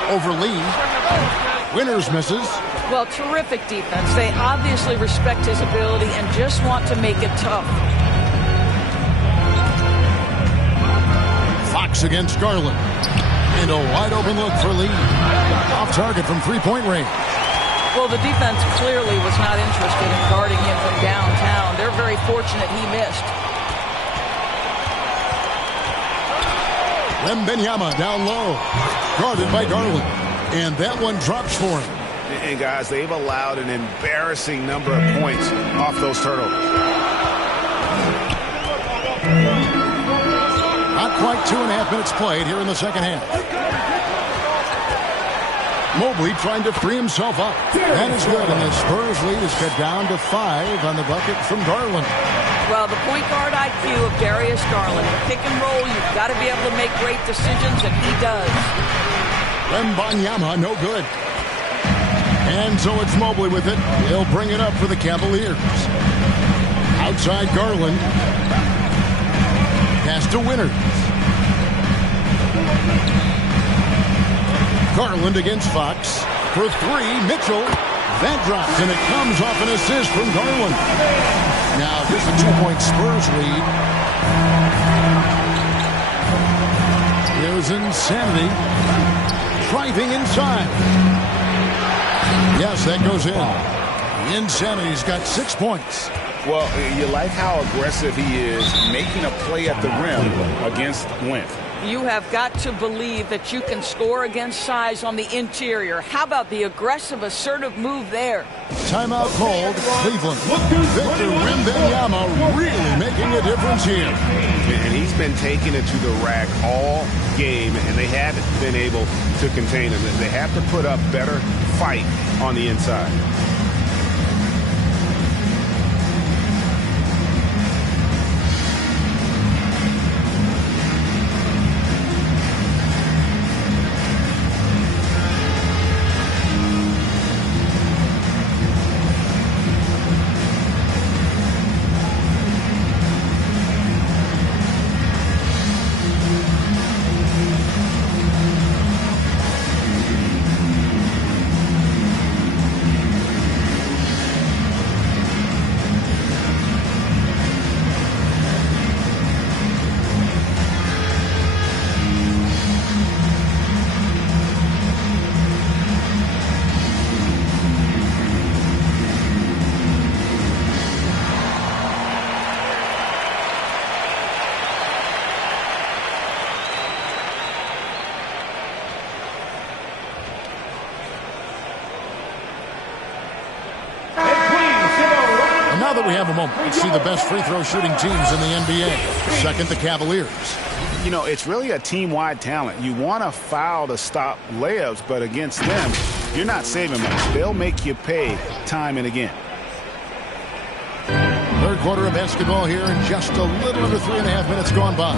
Over Lee. Winters misses. Well, terrific defense. They obviously respect his ability and just want to make it tough. Fox against Garland. And a wide open look for Lee. Off target from three-point range. Well, the defense clearly was not interested in guarding him from downtown. They're very fortunate he missed. Wembanyama down low. Guarded by Garland. And that one drops for him. And guys, they've allowed an embarrassing number of points off those turnovers. Not quite 2.5 minutes played here in the second half. Mobley trying to free himself up. That is good, and the Spurs lead is cut down to 5 on the bucket from Garland. Well, the point guard IQ of Darius Garland. Pick and roll, you've got to be able to make great decisions, and he does. Wembanyama, no good. And so it's Mobley with it. He'll bring it up for the Cavaliers. Outside Garland. Pass to Winters. Garland against Fox. For 3, Mitchell. That drops, and it comes off an assist from Garland. Now, just a 2-point Spurs lead. Here's Insanity. Driving inside. Yes, that goes in. Insanity's got 6 points. Well, you like how aggressive he is making a play at the rim against length. You have got to believe that you can score against size on the interior. How about the aggressive, assertive move there? Timeout called. Cleveland. Victor Wembanyama really making a difference here. And he's been taking it to the rack all game, and they haven't been able to contain him. They have to put up better fight on the inside. we have a moment to see the best free throw shooting teams in the NBA. Second, the Cavaliers. You know, it's really a team-wide talent. You want to foul to stop layups, but against them, you're not saving much. They'll make you pay time and again. Third quarter of basketball here, and just a little under 3.5 minutes gone by.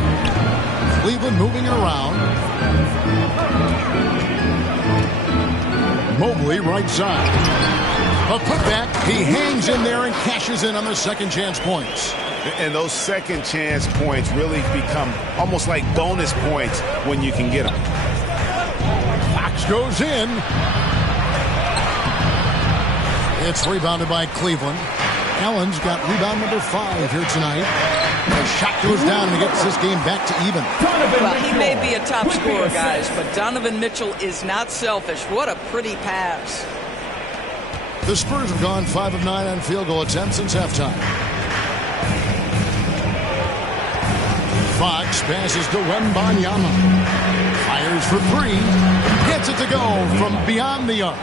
Cleveland moving it around. Mobley right side. A putback. He hangs in there and cashes in on the second chance points. And those second chance points really become almost like bonus points when you can get them. Fox goes in. It's rebounded by Cleveland. Allen's got rebound number 5 here tonight. The shot goes down and he gets this game back to even. Well, he may be a top scorer, guys, but Donovan Mitchell is not selfish. What a pretty pass. The Spurs have gone 5 of 9 on field goal attempts since halftime. Fox passes to Wembanyama. Fires for 3. Gets it to go from beyond the arc.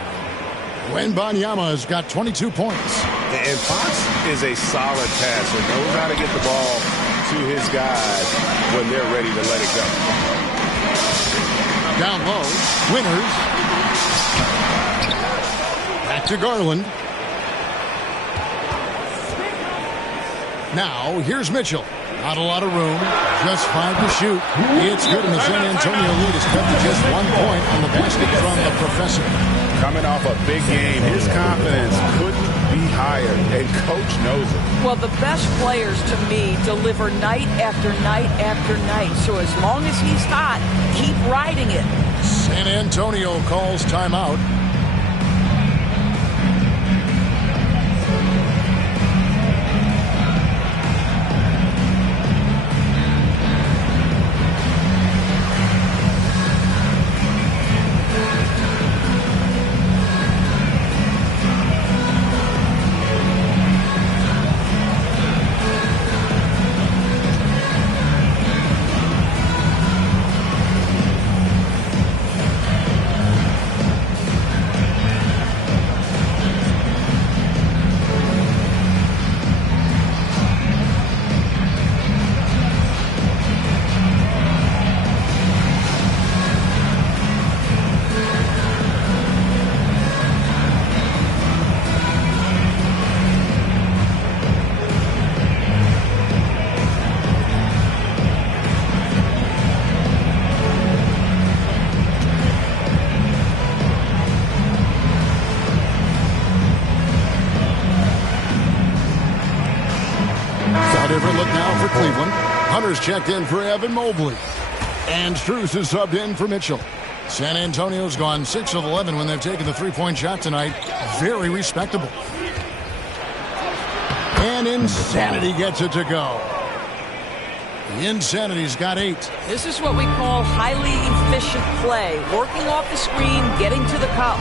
Wembanyama has got 22 points. And Fox is a solid passer. Knows how to get the ball to his guys when they're ready to let it go. Down low. Winners. Back to Garland. Now, here's Mitchell. Not a lot of room. Just 5 to shoot. It's good, and the San Antonio lead is cut to just 1 point on the basket from the professor. Coming off a big game, his confidence couldn't be higher, and coach knows it. Well, the best players, to me, deliver night after night after night. So as long as he's hot, keep riding it. San Antonio calls timeout. Different look now for Cleveland. Hunter's checked in for Evan Mobley. And Strus is subbed in for Mitchell. San Antonio's gone 6 of 11 when they've taken the three-point shot tonight. Very respectable. And Insanity gets it to go. The Insanity's got 8. This is what we call highly efficient play. Working off the screen, getting to the cup.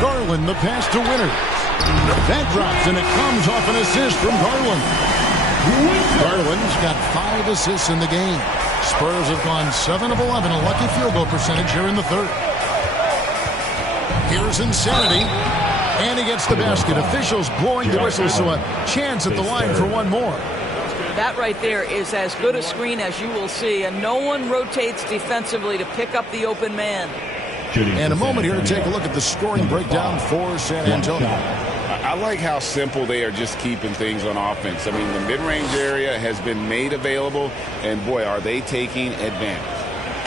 Garland, the pass to Winners. That drops, and it comes off an assist from Garland. Garland's got 5 assists in the game. Spurs have gone 7 of 11, a lucky field goal percentage here in the third. Here's Insanity, and he gets the basket. Officials blowing the whistle, so a chance at the line for one more. That right there is as good a screen as you will see, and no one rotates defensively to pick up the open man. And a moment here to take a look at the scoring breakdown for San Antonio. I like how simple they are just keeping things on offense. I mean, the mid-range area has been made available, and boy, are they taking advantage.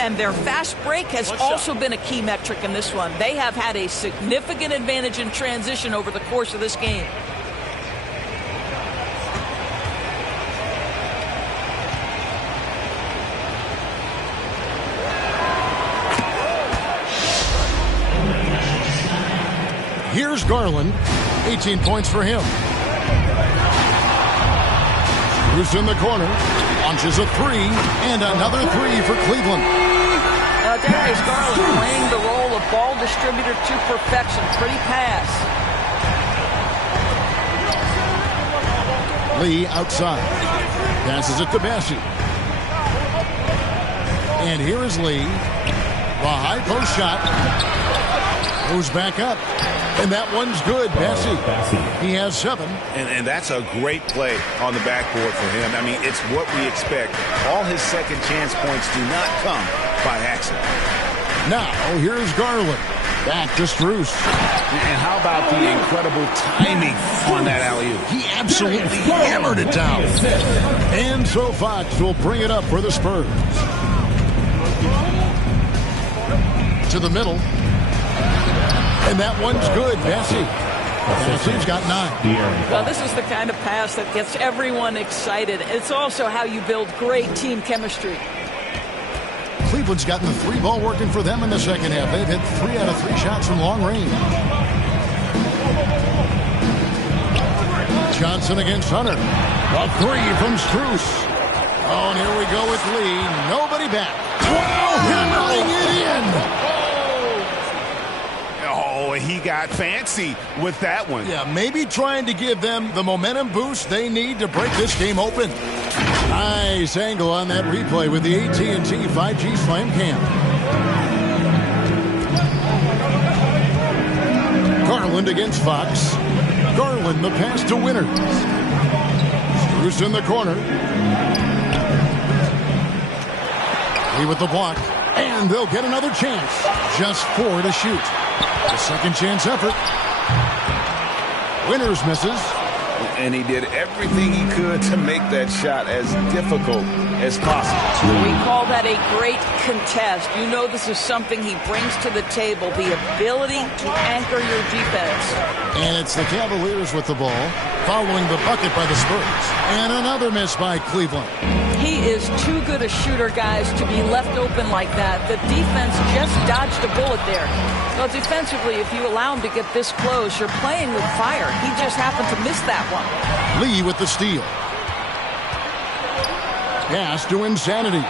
And their fast break has also been a key metric in this one. They have had a significant advantage in transition over the course of this game. Here's Garland. 18 points for him. Who's in the corner? Launches a 3, and another 3 for Cleveland. Darius Garland playing the role of ball distributor to perfection. Pretty pass. Lee outside. Passes it to Bassey. And here is Lee. The high post shot. Goes back up. And that one's good. Bessie. He has 7. And that's a great play on the backboard for him. I mean, it's what we expect. All his second chance points do not come by accident. Now, here's Garland. Back to Strus. And how about the incredible timing on that alley-oop? He absolutely hammered it down. And so Fox will bring it up for the Spurs. To the middle. And that one's good. Bessie. Bessie's got 9. Well, this is the kind of pass that gets everyone excited. It's also how you build great team chemistry. Cleveland's gotten the 3 ball working for them in the second half. They've hit 3 out of 3 shots from long range. Johnson against Hunter. A 3 from Strus. Oh, and here we go with Lee. Nobody back. Wow, hammering it in. Oh, he got fancy with that one. Yeah, maybe trying to give them the momentum boost they need to break this game open. Nice angle on that replay with the AT&T 5G Slam Cam. Garland against Fox. Garland the pass to Winters. Strus in the corner. Lee with the block. And they'll get another chance. Just 4 to shoot. The second chance effort. Winters misses. And he did everything he could to make that shot as difficult as possible. We call that a great contest. You know this is something he brings to the table, the ability to anchor your defense. And it's the Cavaliers with the ball, following the bucket by the Spurs. And another miss by Cleveland. He is too good a shooter, guys, to be left open like that. The defense just dodged a bullet there. Well, defensively, if you allow him to get this close, you're playing with fire. He just happened to miss that one. Lee with the steal. Pass to Insanity.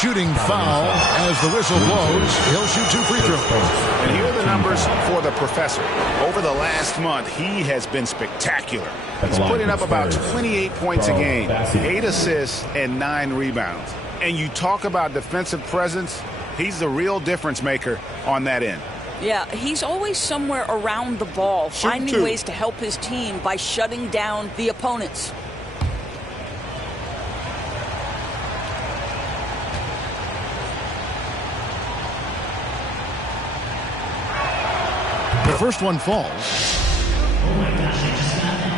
Shooting foul as the whistle blows. He'll shoot 2 free throws. And here are the numbers for the professor. Over the last month, he has been spectacular. He's putting up about 28 points a game, 8 assists, and 9 rebounds. And you talk about defensive presence, he's the real difference maker on that end. Yeah, he's always somewhere around the ball, finding ways to help his team by shutting down the opponents. The first one falls. Oh my gosh, I just got that.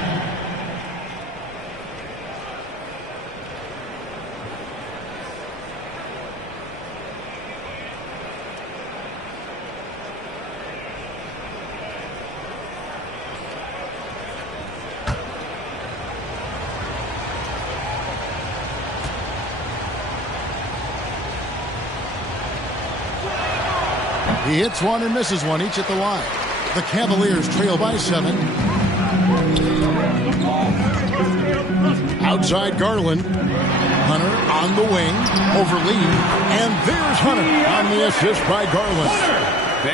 He hits one and misses one, each at the line. The Cavaliers trail by 7. Outside Garland. Hunter on the wing over Lee. And there's Hunter on the assist by Garland.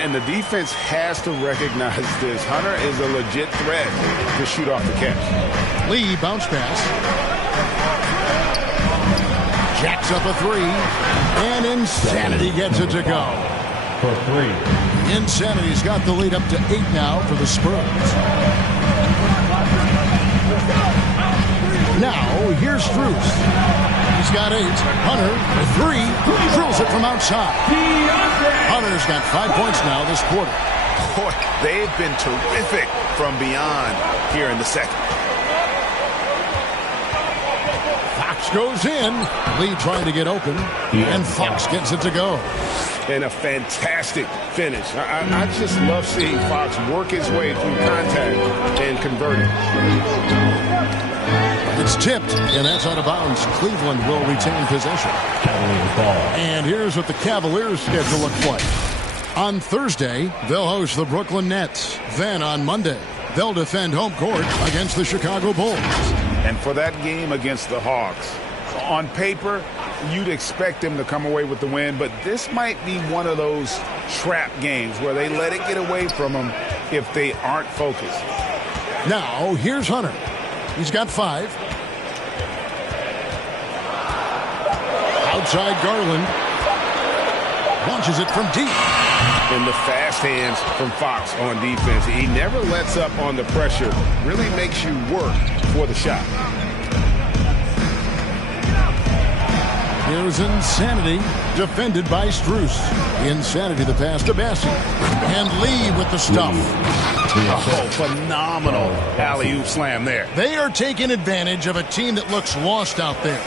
And the defense has to recognize this. Hunter is a legit threat to shoot off the catch. Lee bounce pass. Jacks up a 3. And Insanity gets it to go. For 3. Insanity's got the lead up to 8 now for the Spurs. Now, here's Strus. He's got 8. Hunter, a 3. Drills it from outside. Hunter's got 5 points now this quarter. Boy, they've been terrific from beyond here in the second. Fox goes in. Lee trying to get open. And Fox gets it to go. And a fantastic finish. I just love seeing Fox work his way through contact and converting. It's tipped, and that's out of bounds. Cleveland will retain possession. Cavaliers ball. And here's what the Cavaliers' schedule looks like. On Thursday, they'll host the Brooklyn Nets. Then on Monday, they'll defend home court against the Chicago Bulls. And for that game against the Hawks, on paper, you'd expect them to come away with the win, but this might be one of those trap games where they let it get away from them if they aren't focused. Now, here's Hunter. He's got 5. Outside Garland. Launches it from deep. And the fast hands from Fox on defense. He never lets up on the pressure. Really makes you work for the shot. Here's Insanity, defended by Strus. Insanity, the pass to Bassey. And Lee with the stuff. Oh, phenomenal alley-oop slam there. They are taking advantage of a team that looks lost out there.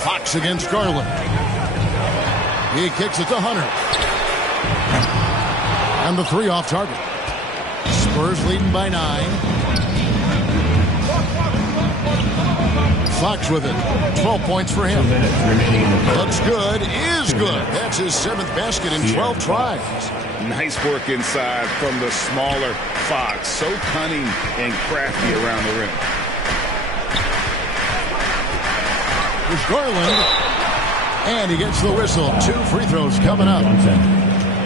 Fox against Garland. He kicks it to Hunter. And the three off target. Spurs leading by 9. Fox with it. 12 points for him. Looks good. Is good. That's his 7th basket in 12 tries. Nice work inside from the smaller Fox. So cunning and crafty around the rim. Here's Garland. And he gets the whistle. 2 free throws coming up.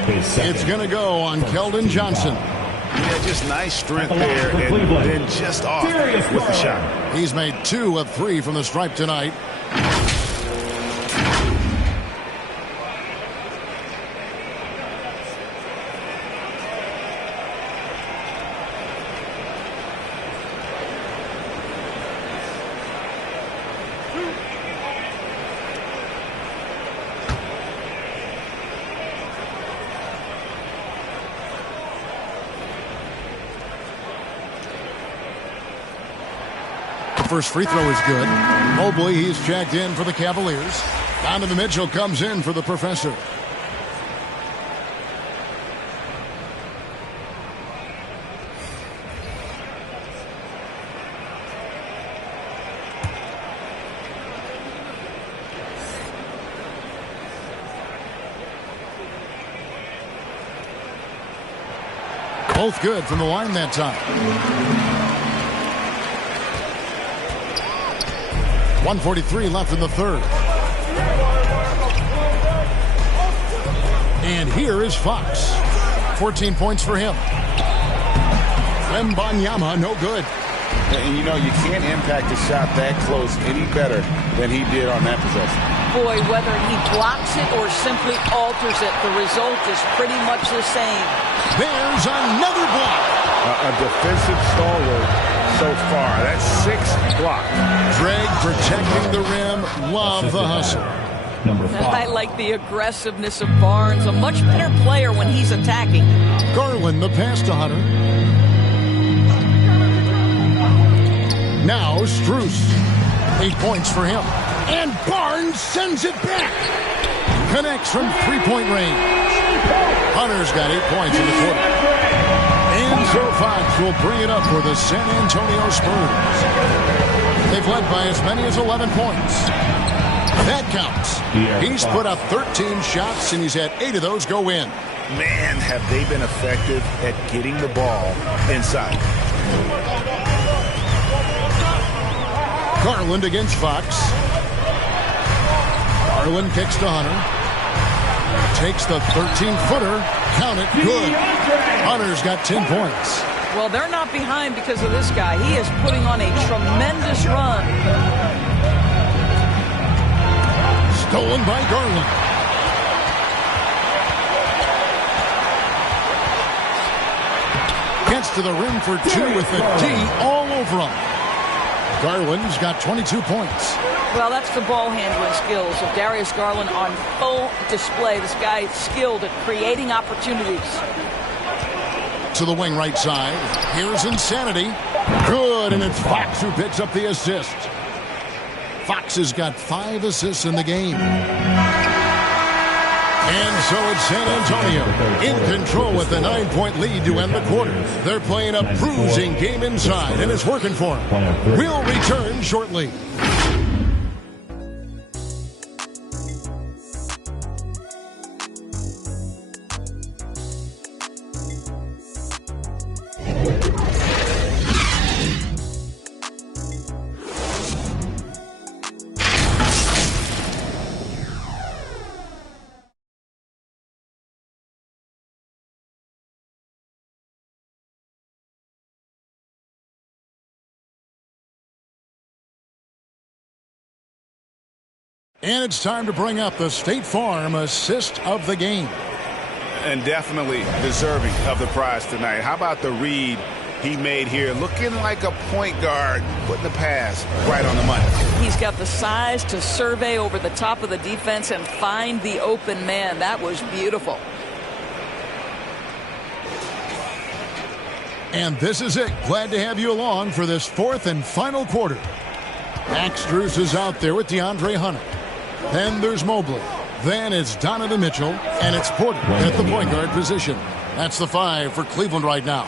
It's going to go on Keldon Johnson. Yeah, just nice strength there, and then just off with the shot. He's made 2 of 3 from the stripe tonight. First free throw is good. Mobley, he's checked in for the Cavaliers. Donovan Mitchell comes in for the Professor. Both good from the line that time. 1:43 left in the third. And here is Fox. 14 points for him. Wembanyama, no good. And you know, you can't impact a shot that close any better than he did on that possession. Boy, whether he blocks it or simply alters it, the result is pretty much the same. There's another block. A defensive stalwart so far. That's 6 blocks. Greg protecting the rim. Love the hustle. Number 5. I like the aggressiveness of Barnes. A much better player when he's attacking. Garland, the pass to Hunter. Now Strus. 8 points for him. And Barnes sends it back. Connects from 3-point range. Hunter's got 8 points in the quarter. And so Fox will bring it up for the San Antonio Spurs. They've led by as many as 11 points. That counts. He's put up 13 shots, and he's had 8 of those go in. Man, have they been effective at getting the ball inside. Garland against Fox. Garland kicks to Hunter. Takes the 13-footer. Count it. Good. Hunter's got 10 points. Well, they're not behind because of this guy. He is putting on a tremendous run. Stolen by Garland. Gets to the rim for 2 with the D all over him. Garland's got 22 points. Well, that's the ball handling skills of Darius Garland on full display. This guy is skilled at creating opportunities. To the wing right side. Here's Insanity. Good, and it's Fox who picks up the assist. Fox has got 5 assists in the game. And so it's San Antonio in control with a 9-point lead to end the quarter. They're playing a bruising game inside, and it's working for them. We'll return shortly. And it's time to bring up the State Farm assist of the game. And definitely deserving of the prize tonight. How about the read he made here? Looking like a point guard, putting the pass right on the money. He's got the size to survey over the top of the defense and find the open man. That was beautiful. And this is it. Glad to have you along for this fourth and final quarter. Max Strus is out there with DeAndre Hunter. Then there's Mobley. Then it's Donovan Mitchell, and it's Porter at the point guard position. That's the 5 for Cleveland right now.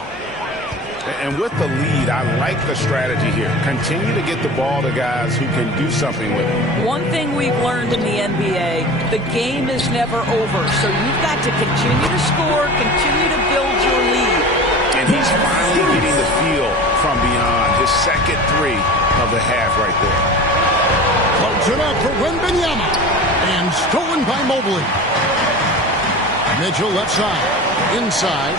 And with the lead, I like the strategy here. Continue to get the ball to guys who can do something with it. One thing we've learned in the NBA, the game is never over. So you've got to continue to score, continue to build your lead. And he's finally getting the feel from beyond. His second 3 of the half right there. Floats it up for Wembanyama. And stolen by Mobley. Mitchell left side. Inside.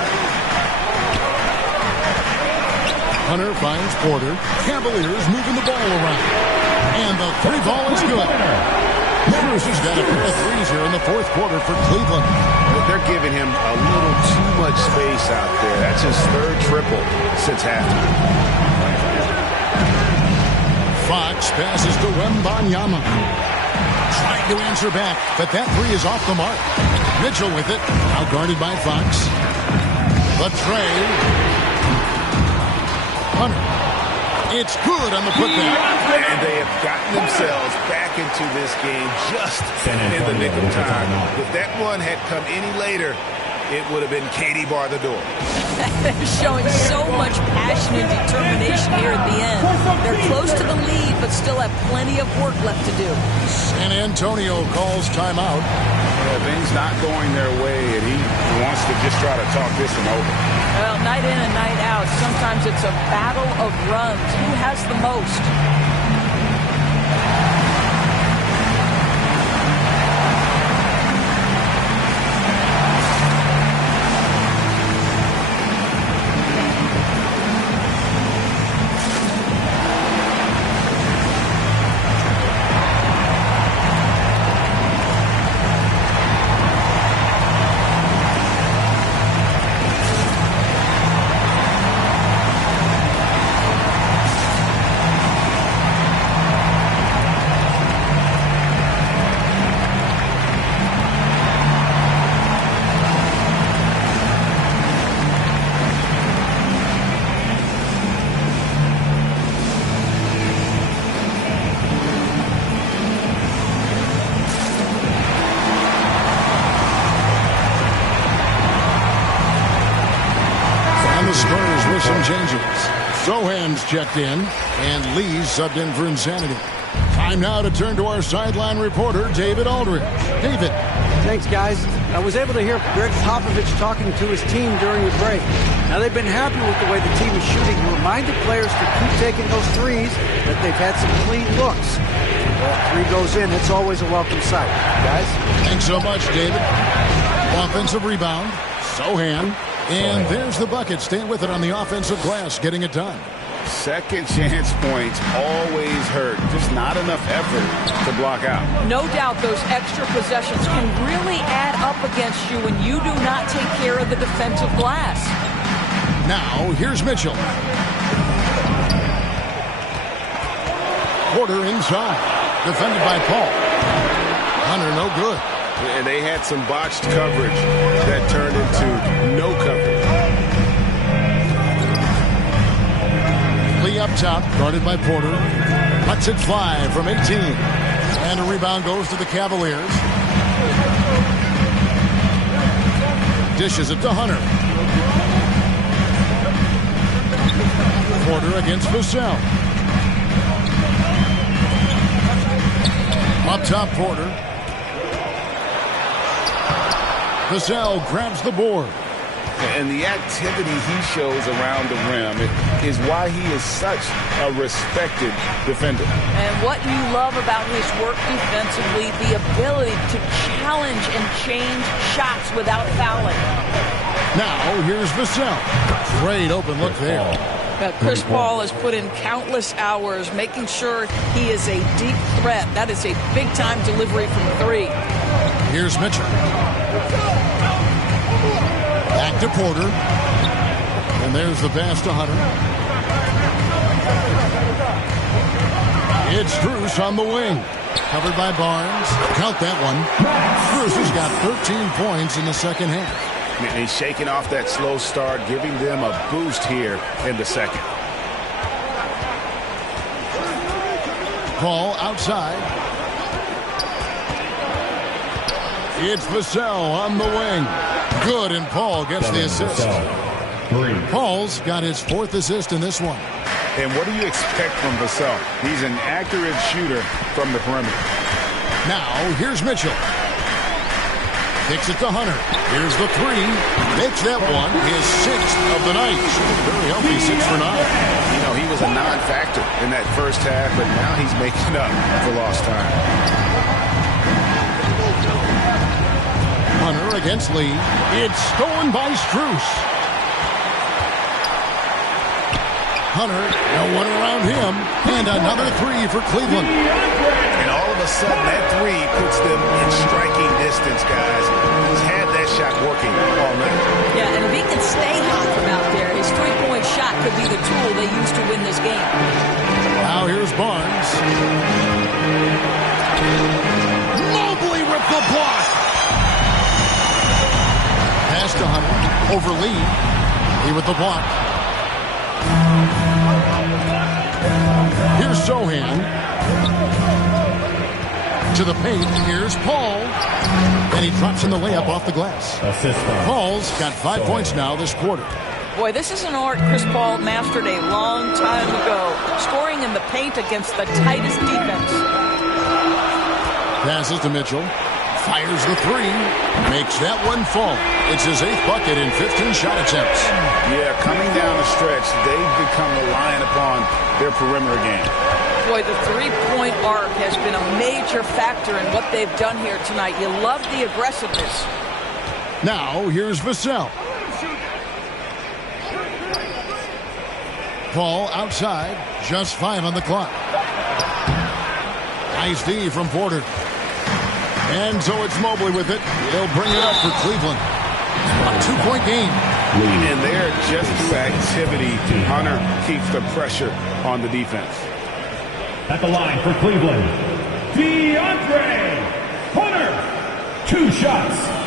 Hunter finds Porter. Cavaliers moving the ball around. And the 3 ball is good. Strus has got a pair of 3s here in the fourth quarter for Cleveland. They're giving him a little too much space out there. That's his 3rd triple since halftime. Fox passes to Wembanyama. Trying to answer back, but that 3 is off the mark. Mitchell with it, now guarded by Fox. The tray. Hunter. It's good on the putback. And they have gotten themselves back into this game just in the nick of time. If that one had come any later, it would have been Katie bar the door. They're showing so much passion and determination here at the end. They're close to the lead, but still have plenty of work left to do. San Antonio calls timeout. Things not going their way, and he wants to just try to talk this one over. Well, night in and night out, sometimes it's a battle of runs. Who has the most? Spurs with some changes. Sohan's checked in, and Lee's subbed in for Insanity. Time now to turn to our sideline reporter, David Aldridge. David. Thanks, guys. I was able to hear Greg Popovich talking to his team during the break. Now, they've been happy with the way the team is shooting. He reminded players to keep taking those threes, that they've had some clean looks. That 3 goes in, it's always a welcome sight. Guys? Thanks so much, David. Offensive rebound. Sohan. And there's the bucket. Staying with it on the offensive glass, getting it done. Second chance points always hurt. Just not enough effort to block out. No doubt those extra possessions can really add up against you when you do not take care of the defensive glass. Now, here's Mitchell. Porter inside. Defended by Paul. Hunter, no good. And they had some botched coverage that turned into no coverage. Lee up top, guarded by Porter. Lets it fly from 18. And a rebound goes to the Cavaliers. Dishes it to Hunter. Porter against Vassell. Up top, Porter. Vassell grabs the board. And the activity he shows around the rim is why he is such a respected defender. And what you love about his work defensively, the ability to challenge and change shots without fouling. Now, here's Vassell. Great open look there. Chris Paul has put in countless hours making sure he is a deep threat. That is a big-time delivery from 3. Here's Mitchell. Back to Porter. And there's the pass to Hunter. It's Strus on the wing. Covered by Barnes. Count that one. Strus has got 13 points in the second half. And he's shaking off that slow start, giving them a boost here in the second. Paul outside. It's Vassell on the wing. Good, and Paul gets the assist. Paul's got his 4th assist in this one. And what do you expect from Vassell? He's an accurate shooter from the perimeter. Now, here's Mitchell. Kicks it to Hunter. Here's the 3. Makes that one his 6th of the night. Very healthy 6 for 9. You know, he was a non-factor in that first half, but now he's making up for lost time. Hunter against Lee. It's stolen by Strus. Hunter, no one around him. And another 3 for Cleveland. And all of a sudden, that 3 puts them in striking distance, guys. He's had that shot working all night. Yeah, and if he can stay hot from out there, his 3-point shot could be the tool they use to win this game. Now here's Barnes. Mobley with the block. Pass to Hunter. Over Lee. Lee with the block. Here's Sohan. To the paint. Here's Paul. And he drops in the layup off the glass. Paul's got 5 points now this quarter. Boy, this is an art Chris Paul mastered a long time ago. Scoring in the paint against the tightest defense. Passes to Mitchell. Fires the 3. Makes that one fall. It's his 8th bucket in 15 shot attempts. Yeah, coming down the stretch, they've become reliant upon their perimeter game. Boy, the 3-point arc has been a major factor in what they've done here tonight. You love the aggressiveness. Now, here's Vassell. Paul outside. Just 5 on the clock. Nice D from Porter. And so it's Mobley with it. He'll bring it up for Cleveland. A 2-point game. And there, just through activity, Hunter keeps the pressure on the defense. At the line for Cleveland, DeAndre Hunter. 2 shots.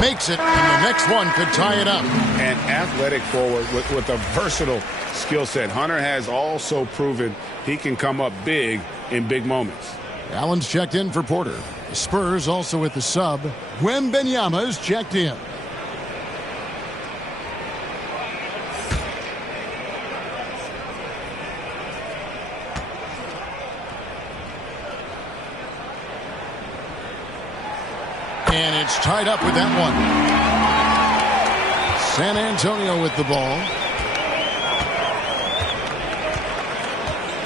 Makes it, and the next one could tie it up. An athletic forward with a versatile skill set. Hunter has also proven he can come up big in big moments. Allen's checked in for Porter. The Spurs also with the sub. Wembanyama's checked in. And it's tied up with that one. San Antonio with the ball.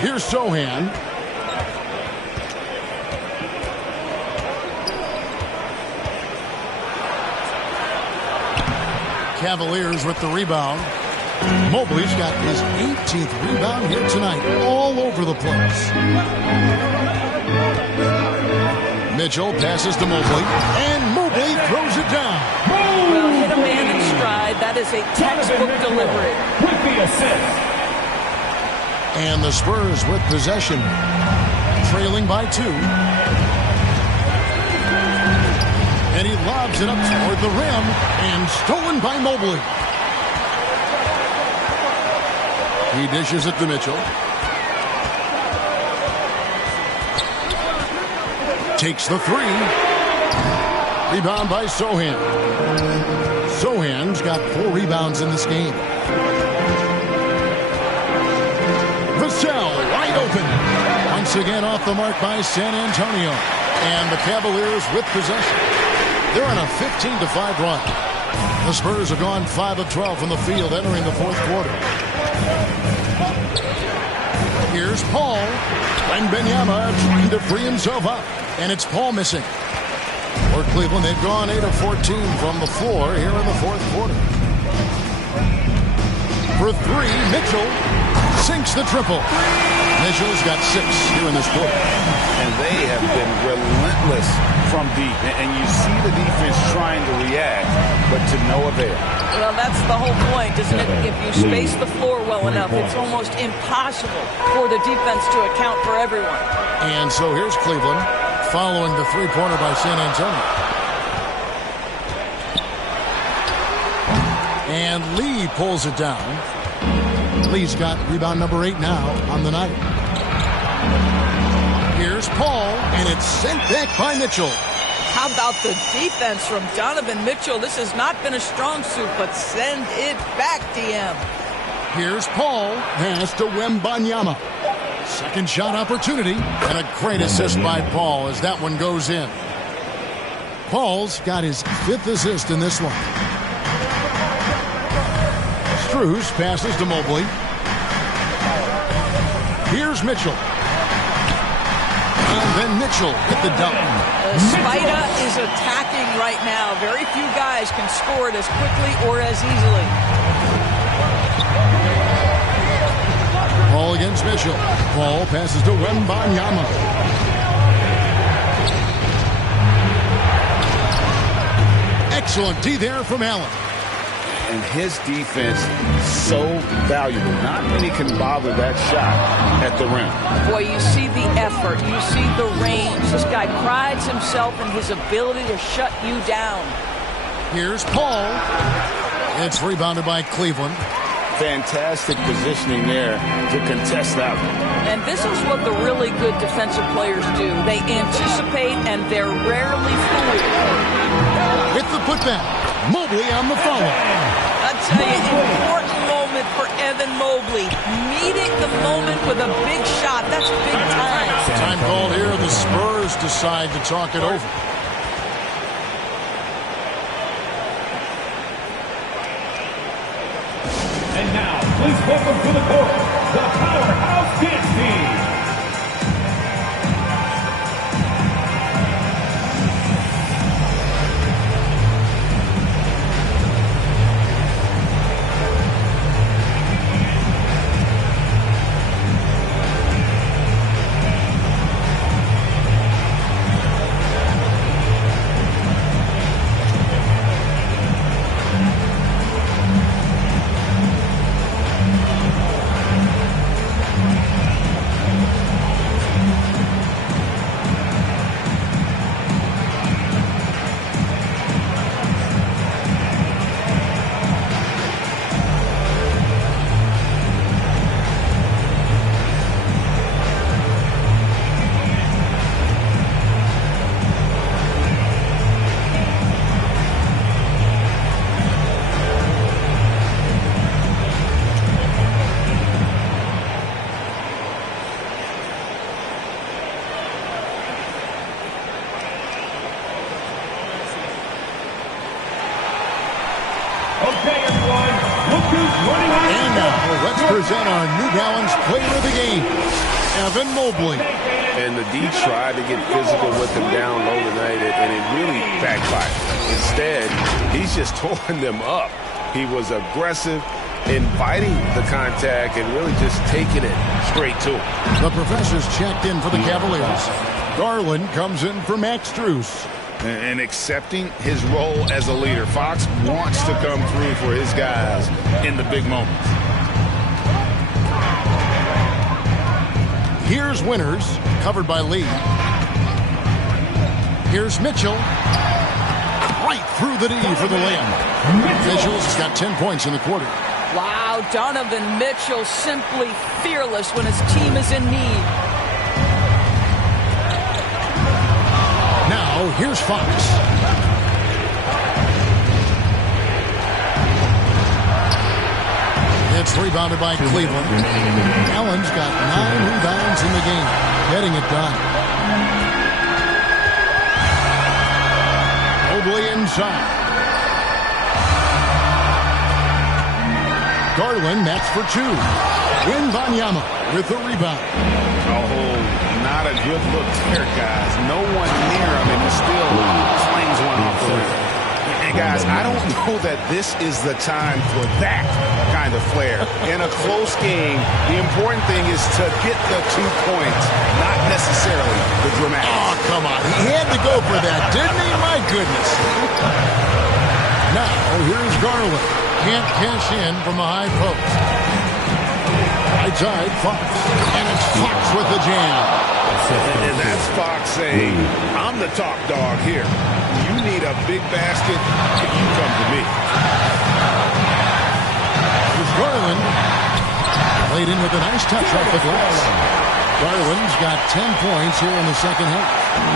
Here's Sohan. Cavaliers with the rebound. Mobley's got his 18th rebound here tonight. All over the place. Mitchell passes to Mobley, and Mobley throws it down. Well, hit a man in stride. That is a textbook delivery. With the assist. And the Spurs with possession, trailing by 2. And he lobs it up toward the rim, and stolen by Mobley. He dishes it to Mitchell. Takes the 3. Rebound by Sohan. Sohan's got 4 rebounds in this game. Vassell wide open. Once again off the mark by San Antonio. And the Cavaliers with possession. They're on a 15-5 run. The Spurs have gone 5 of 12 from the field entering the fourth quarter. Here's Paul. Wembanyama trying to free himself up. And it's Paul missing. For Cleveland, they've gone 8 of 14 from the floor here in the fourth quarter. For three, Mitchell sinks the triple. Mitchell's got 6 here in this quarter. And they have been relentless from deep. And you see the defense trying to react, but to no avail. Well, that's the whole point, isn't it? If you space the floor well enough, it's almost impossible for the defense to account for everyone. And so here's Cleveland following the three-pointer by San Antonio. And Lee pulls it down. Lee's got rebound number 8 now on the night. Here's Paul, and it's sent back by Mitchell. How about the defense from Donovan Mitchell? This has not been a strong suit, but send it back, DM. Here's Paul, pass to Wembanyama. Second shot opportunity, and a great assist by Paul as that one goes in. Paul's got his 5th assist in this one. Strus passes to Mobley. Here's Mitchell. And then Mitchell hit the dunk. Spida is attacking right now. Very few guys can score it as quickly or as easily. Paul against Mitchell. Paul passes to Wembanyama. Excellent D there from Allen. And his defense so valuable. Not many can bother that shot at the rim. Boy, you see the effort. You see the range. This guy prides himself in his ability to shut you down. Here's Paul. It's rebounded by Cleveland. Fantastic positioning there to contest that one. And this is what the really good defensive players do. They anticipate, and they're rarely fooled. With the putback. Mobley on the follow. I tell you, important moment for Evan Mobley. Meeting the moment with a big shot. That's big time. Time called here. The Spurs decide to talk it over. And now, please welcome to the court, the Powerhouse Dance Team. And now, let's present our New Balance Player of the Game, Evan Mobley. And the D tried to get physical with him down low tonight, and it really backfired. Instead, he's just tore them up. He was aggressive, inviting the contact, and really just taking it straight to him. The professor's checked in for the Cavaliers. Garland comes in for Max Strus. And accepting his role as a leader. Fox wants to come through for his guys in the big moments. Here's Winters, covered by Lee. Here's Mitchell. Right through the D for the layup. Mitchell's got 10 points in the quarter. Wow, Donovan Mitchell simply fearless when his team is in need. Now, here's Fox. It's rebounded by Cleveland. Allen's got 9 rebounds in the game, getting it done. Mobley inside. Garland, that's for two. Wembanyama with the rebound. Oh, not a good look there, guys. No one near him, and he still slings one off the rim. And guys, I don't know that this is the time for that kind of flair. In a close game, the important thing is to get the 2 points, not necessarily the dramatic. Oh, come on. He had to go for that, didn't he? My goodness. Now, here's Garland. Can't cash in from the high post. Right side, Fox. And it's Fox with the jam. And that's Fox saying, I'm the top dog here. You need a big basket, you come to me. Here's Garland. Played in with a nice touch off the glass. Garland's got 10 points here in the second half.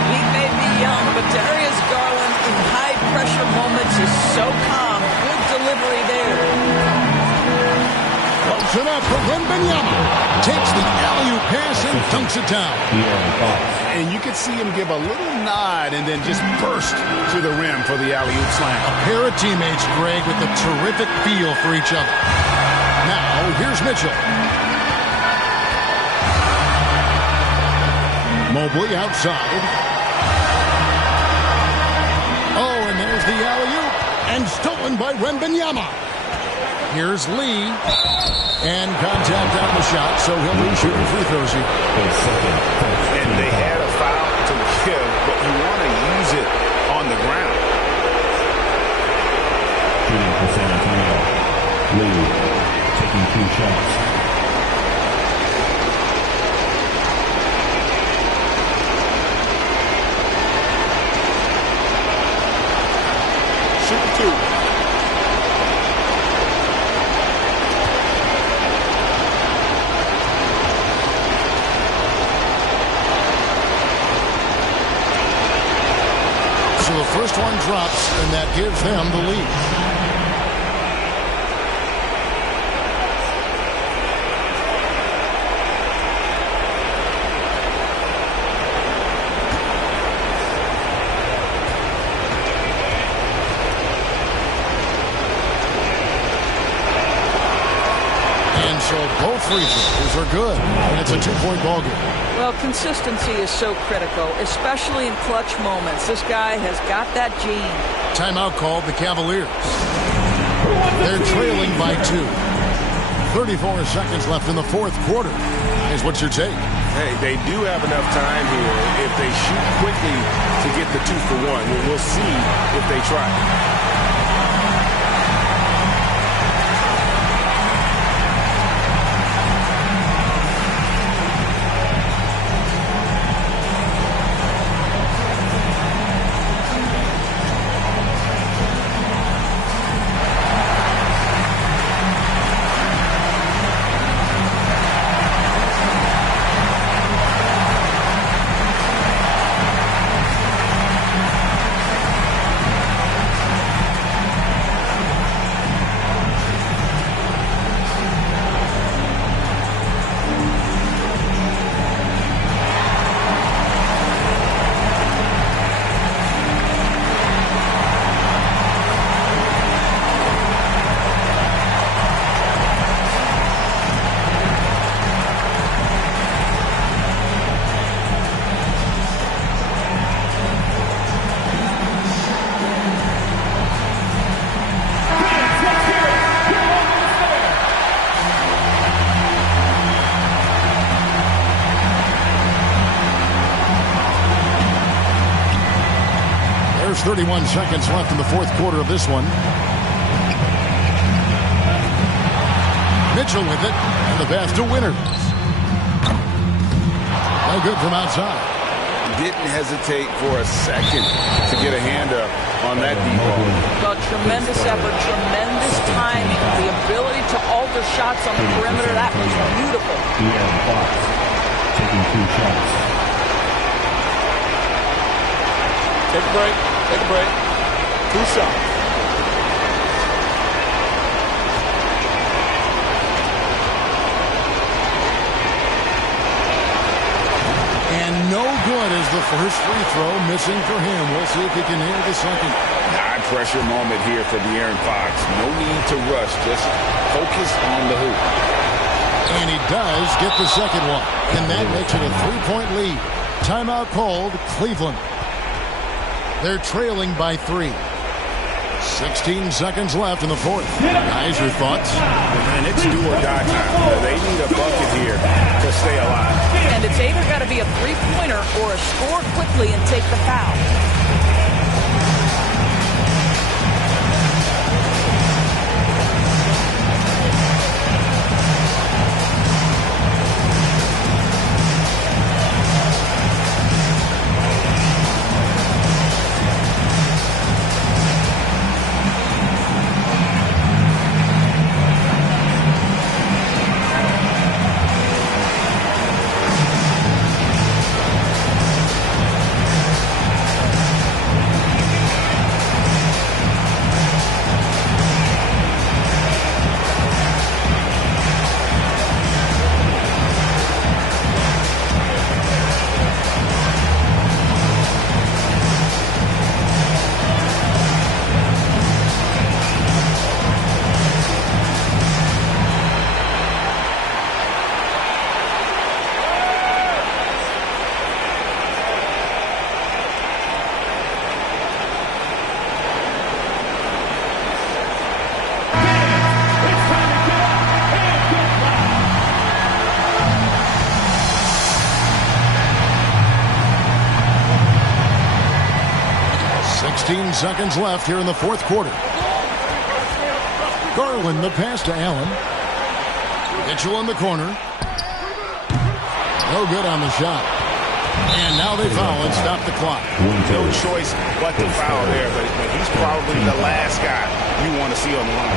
He may be young, but Darius Garland in high-pressure moments is so calm. Good delivery there. Close it up for Wembanyama. Takes the alley-oop pass and dunks it down. And you could see him give a little nod and then just burst to the rim for the alley-oop slam. A pair of teammates, Greg, with a terrific feel for each other. Now, here's Mitchell. Mobley outside. Oh, and there's the alley-oop. And stolen by Wembanyama. Here's Lee. And contact on the shot, so he'll be shooting free throws here. And they had a foul to give, but you want to use it on the ground. Shooting for San Antonio. Lee taking 2 shots. Shooting 2. So the first one drops, and that gives them the lead. And so both free throws are good, and it's a 2-point ball game. Well, consistency is so critical, especially in clutch moments. This guy has got that gene. Timeout called the Cavaliers. They're trailing by 2. 34 seconds left in the fourth quarter. Is what's your take? Hey, they do have enough time here if they shoot quickly to get the 2 for 1. We'll see if they try. There's 31 seconds left in the fourth quarter of this one. Mitchell with it, and the pass to Winters. No good from outside. Didn't hesitate for a second to get a hand up on that deep ball. Well, tremendous effort, tremendous timing, the ability to alter shots on the perimeter. That was beautiful. De'Aaron Fox taking 2 shots. Take a break. Take a break. 2 shots. And No good as the first free throw missing for him. We'll see if he can nail the second. High pressure moment here for De'Aaron Fox. No need to rush. Just focus on the hoop. And he does get the second one. And that makes it a 3-point lead. Timeout called, Cleveland. They're trailing by 3. 16 seconds left in the fourth. Guys, your thoughts? And it's do or die time. They need a bucket here to stay alive. And it's either got to be a three-pointer or a score quickly and take the foul. Seconds left here in the fourth quarter. Garland the pass to Allen. Mitchell in the corner. No good on the shot. And now they foul and stop the clock. No choice but to foul there, but he's probably the last guy you want to see on the line.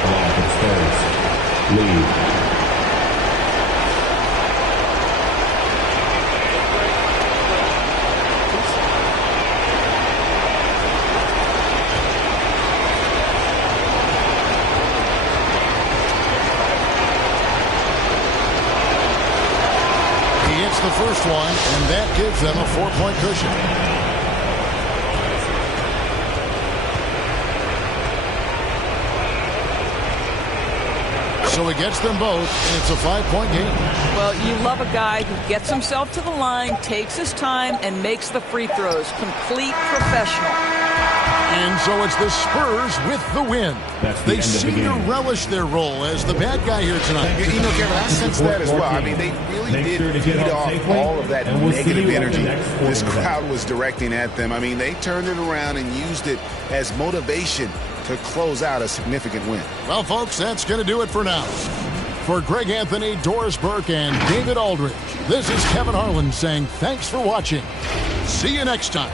Lead. The first one, and that gives them a 4-point cushion. So he gets them both, and it's a 5-point game. Well, you love a guy who gets himself to the line, takes his time, and makes the free throws. Complete professional. And so it's the Spurs with the win. They seem to relish their role as the bad guy here tonight. You know, Kevin, I sense that as well. I mean, they really did feed off all of that negative energy this crowd was directing at them. I mean, they turned it around and used it as motivation to close out a significant win. Well, folks, that's going to do it for now. For Greg Anthony, Doris Burke, and David Aldridge, this is Kevin Harlan saying thanks for watching. See you next time.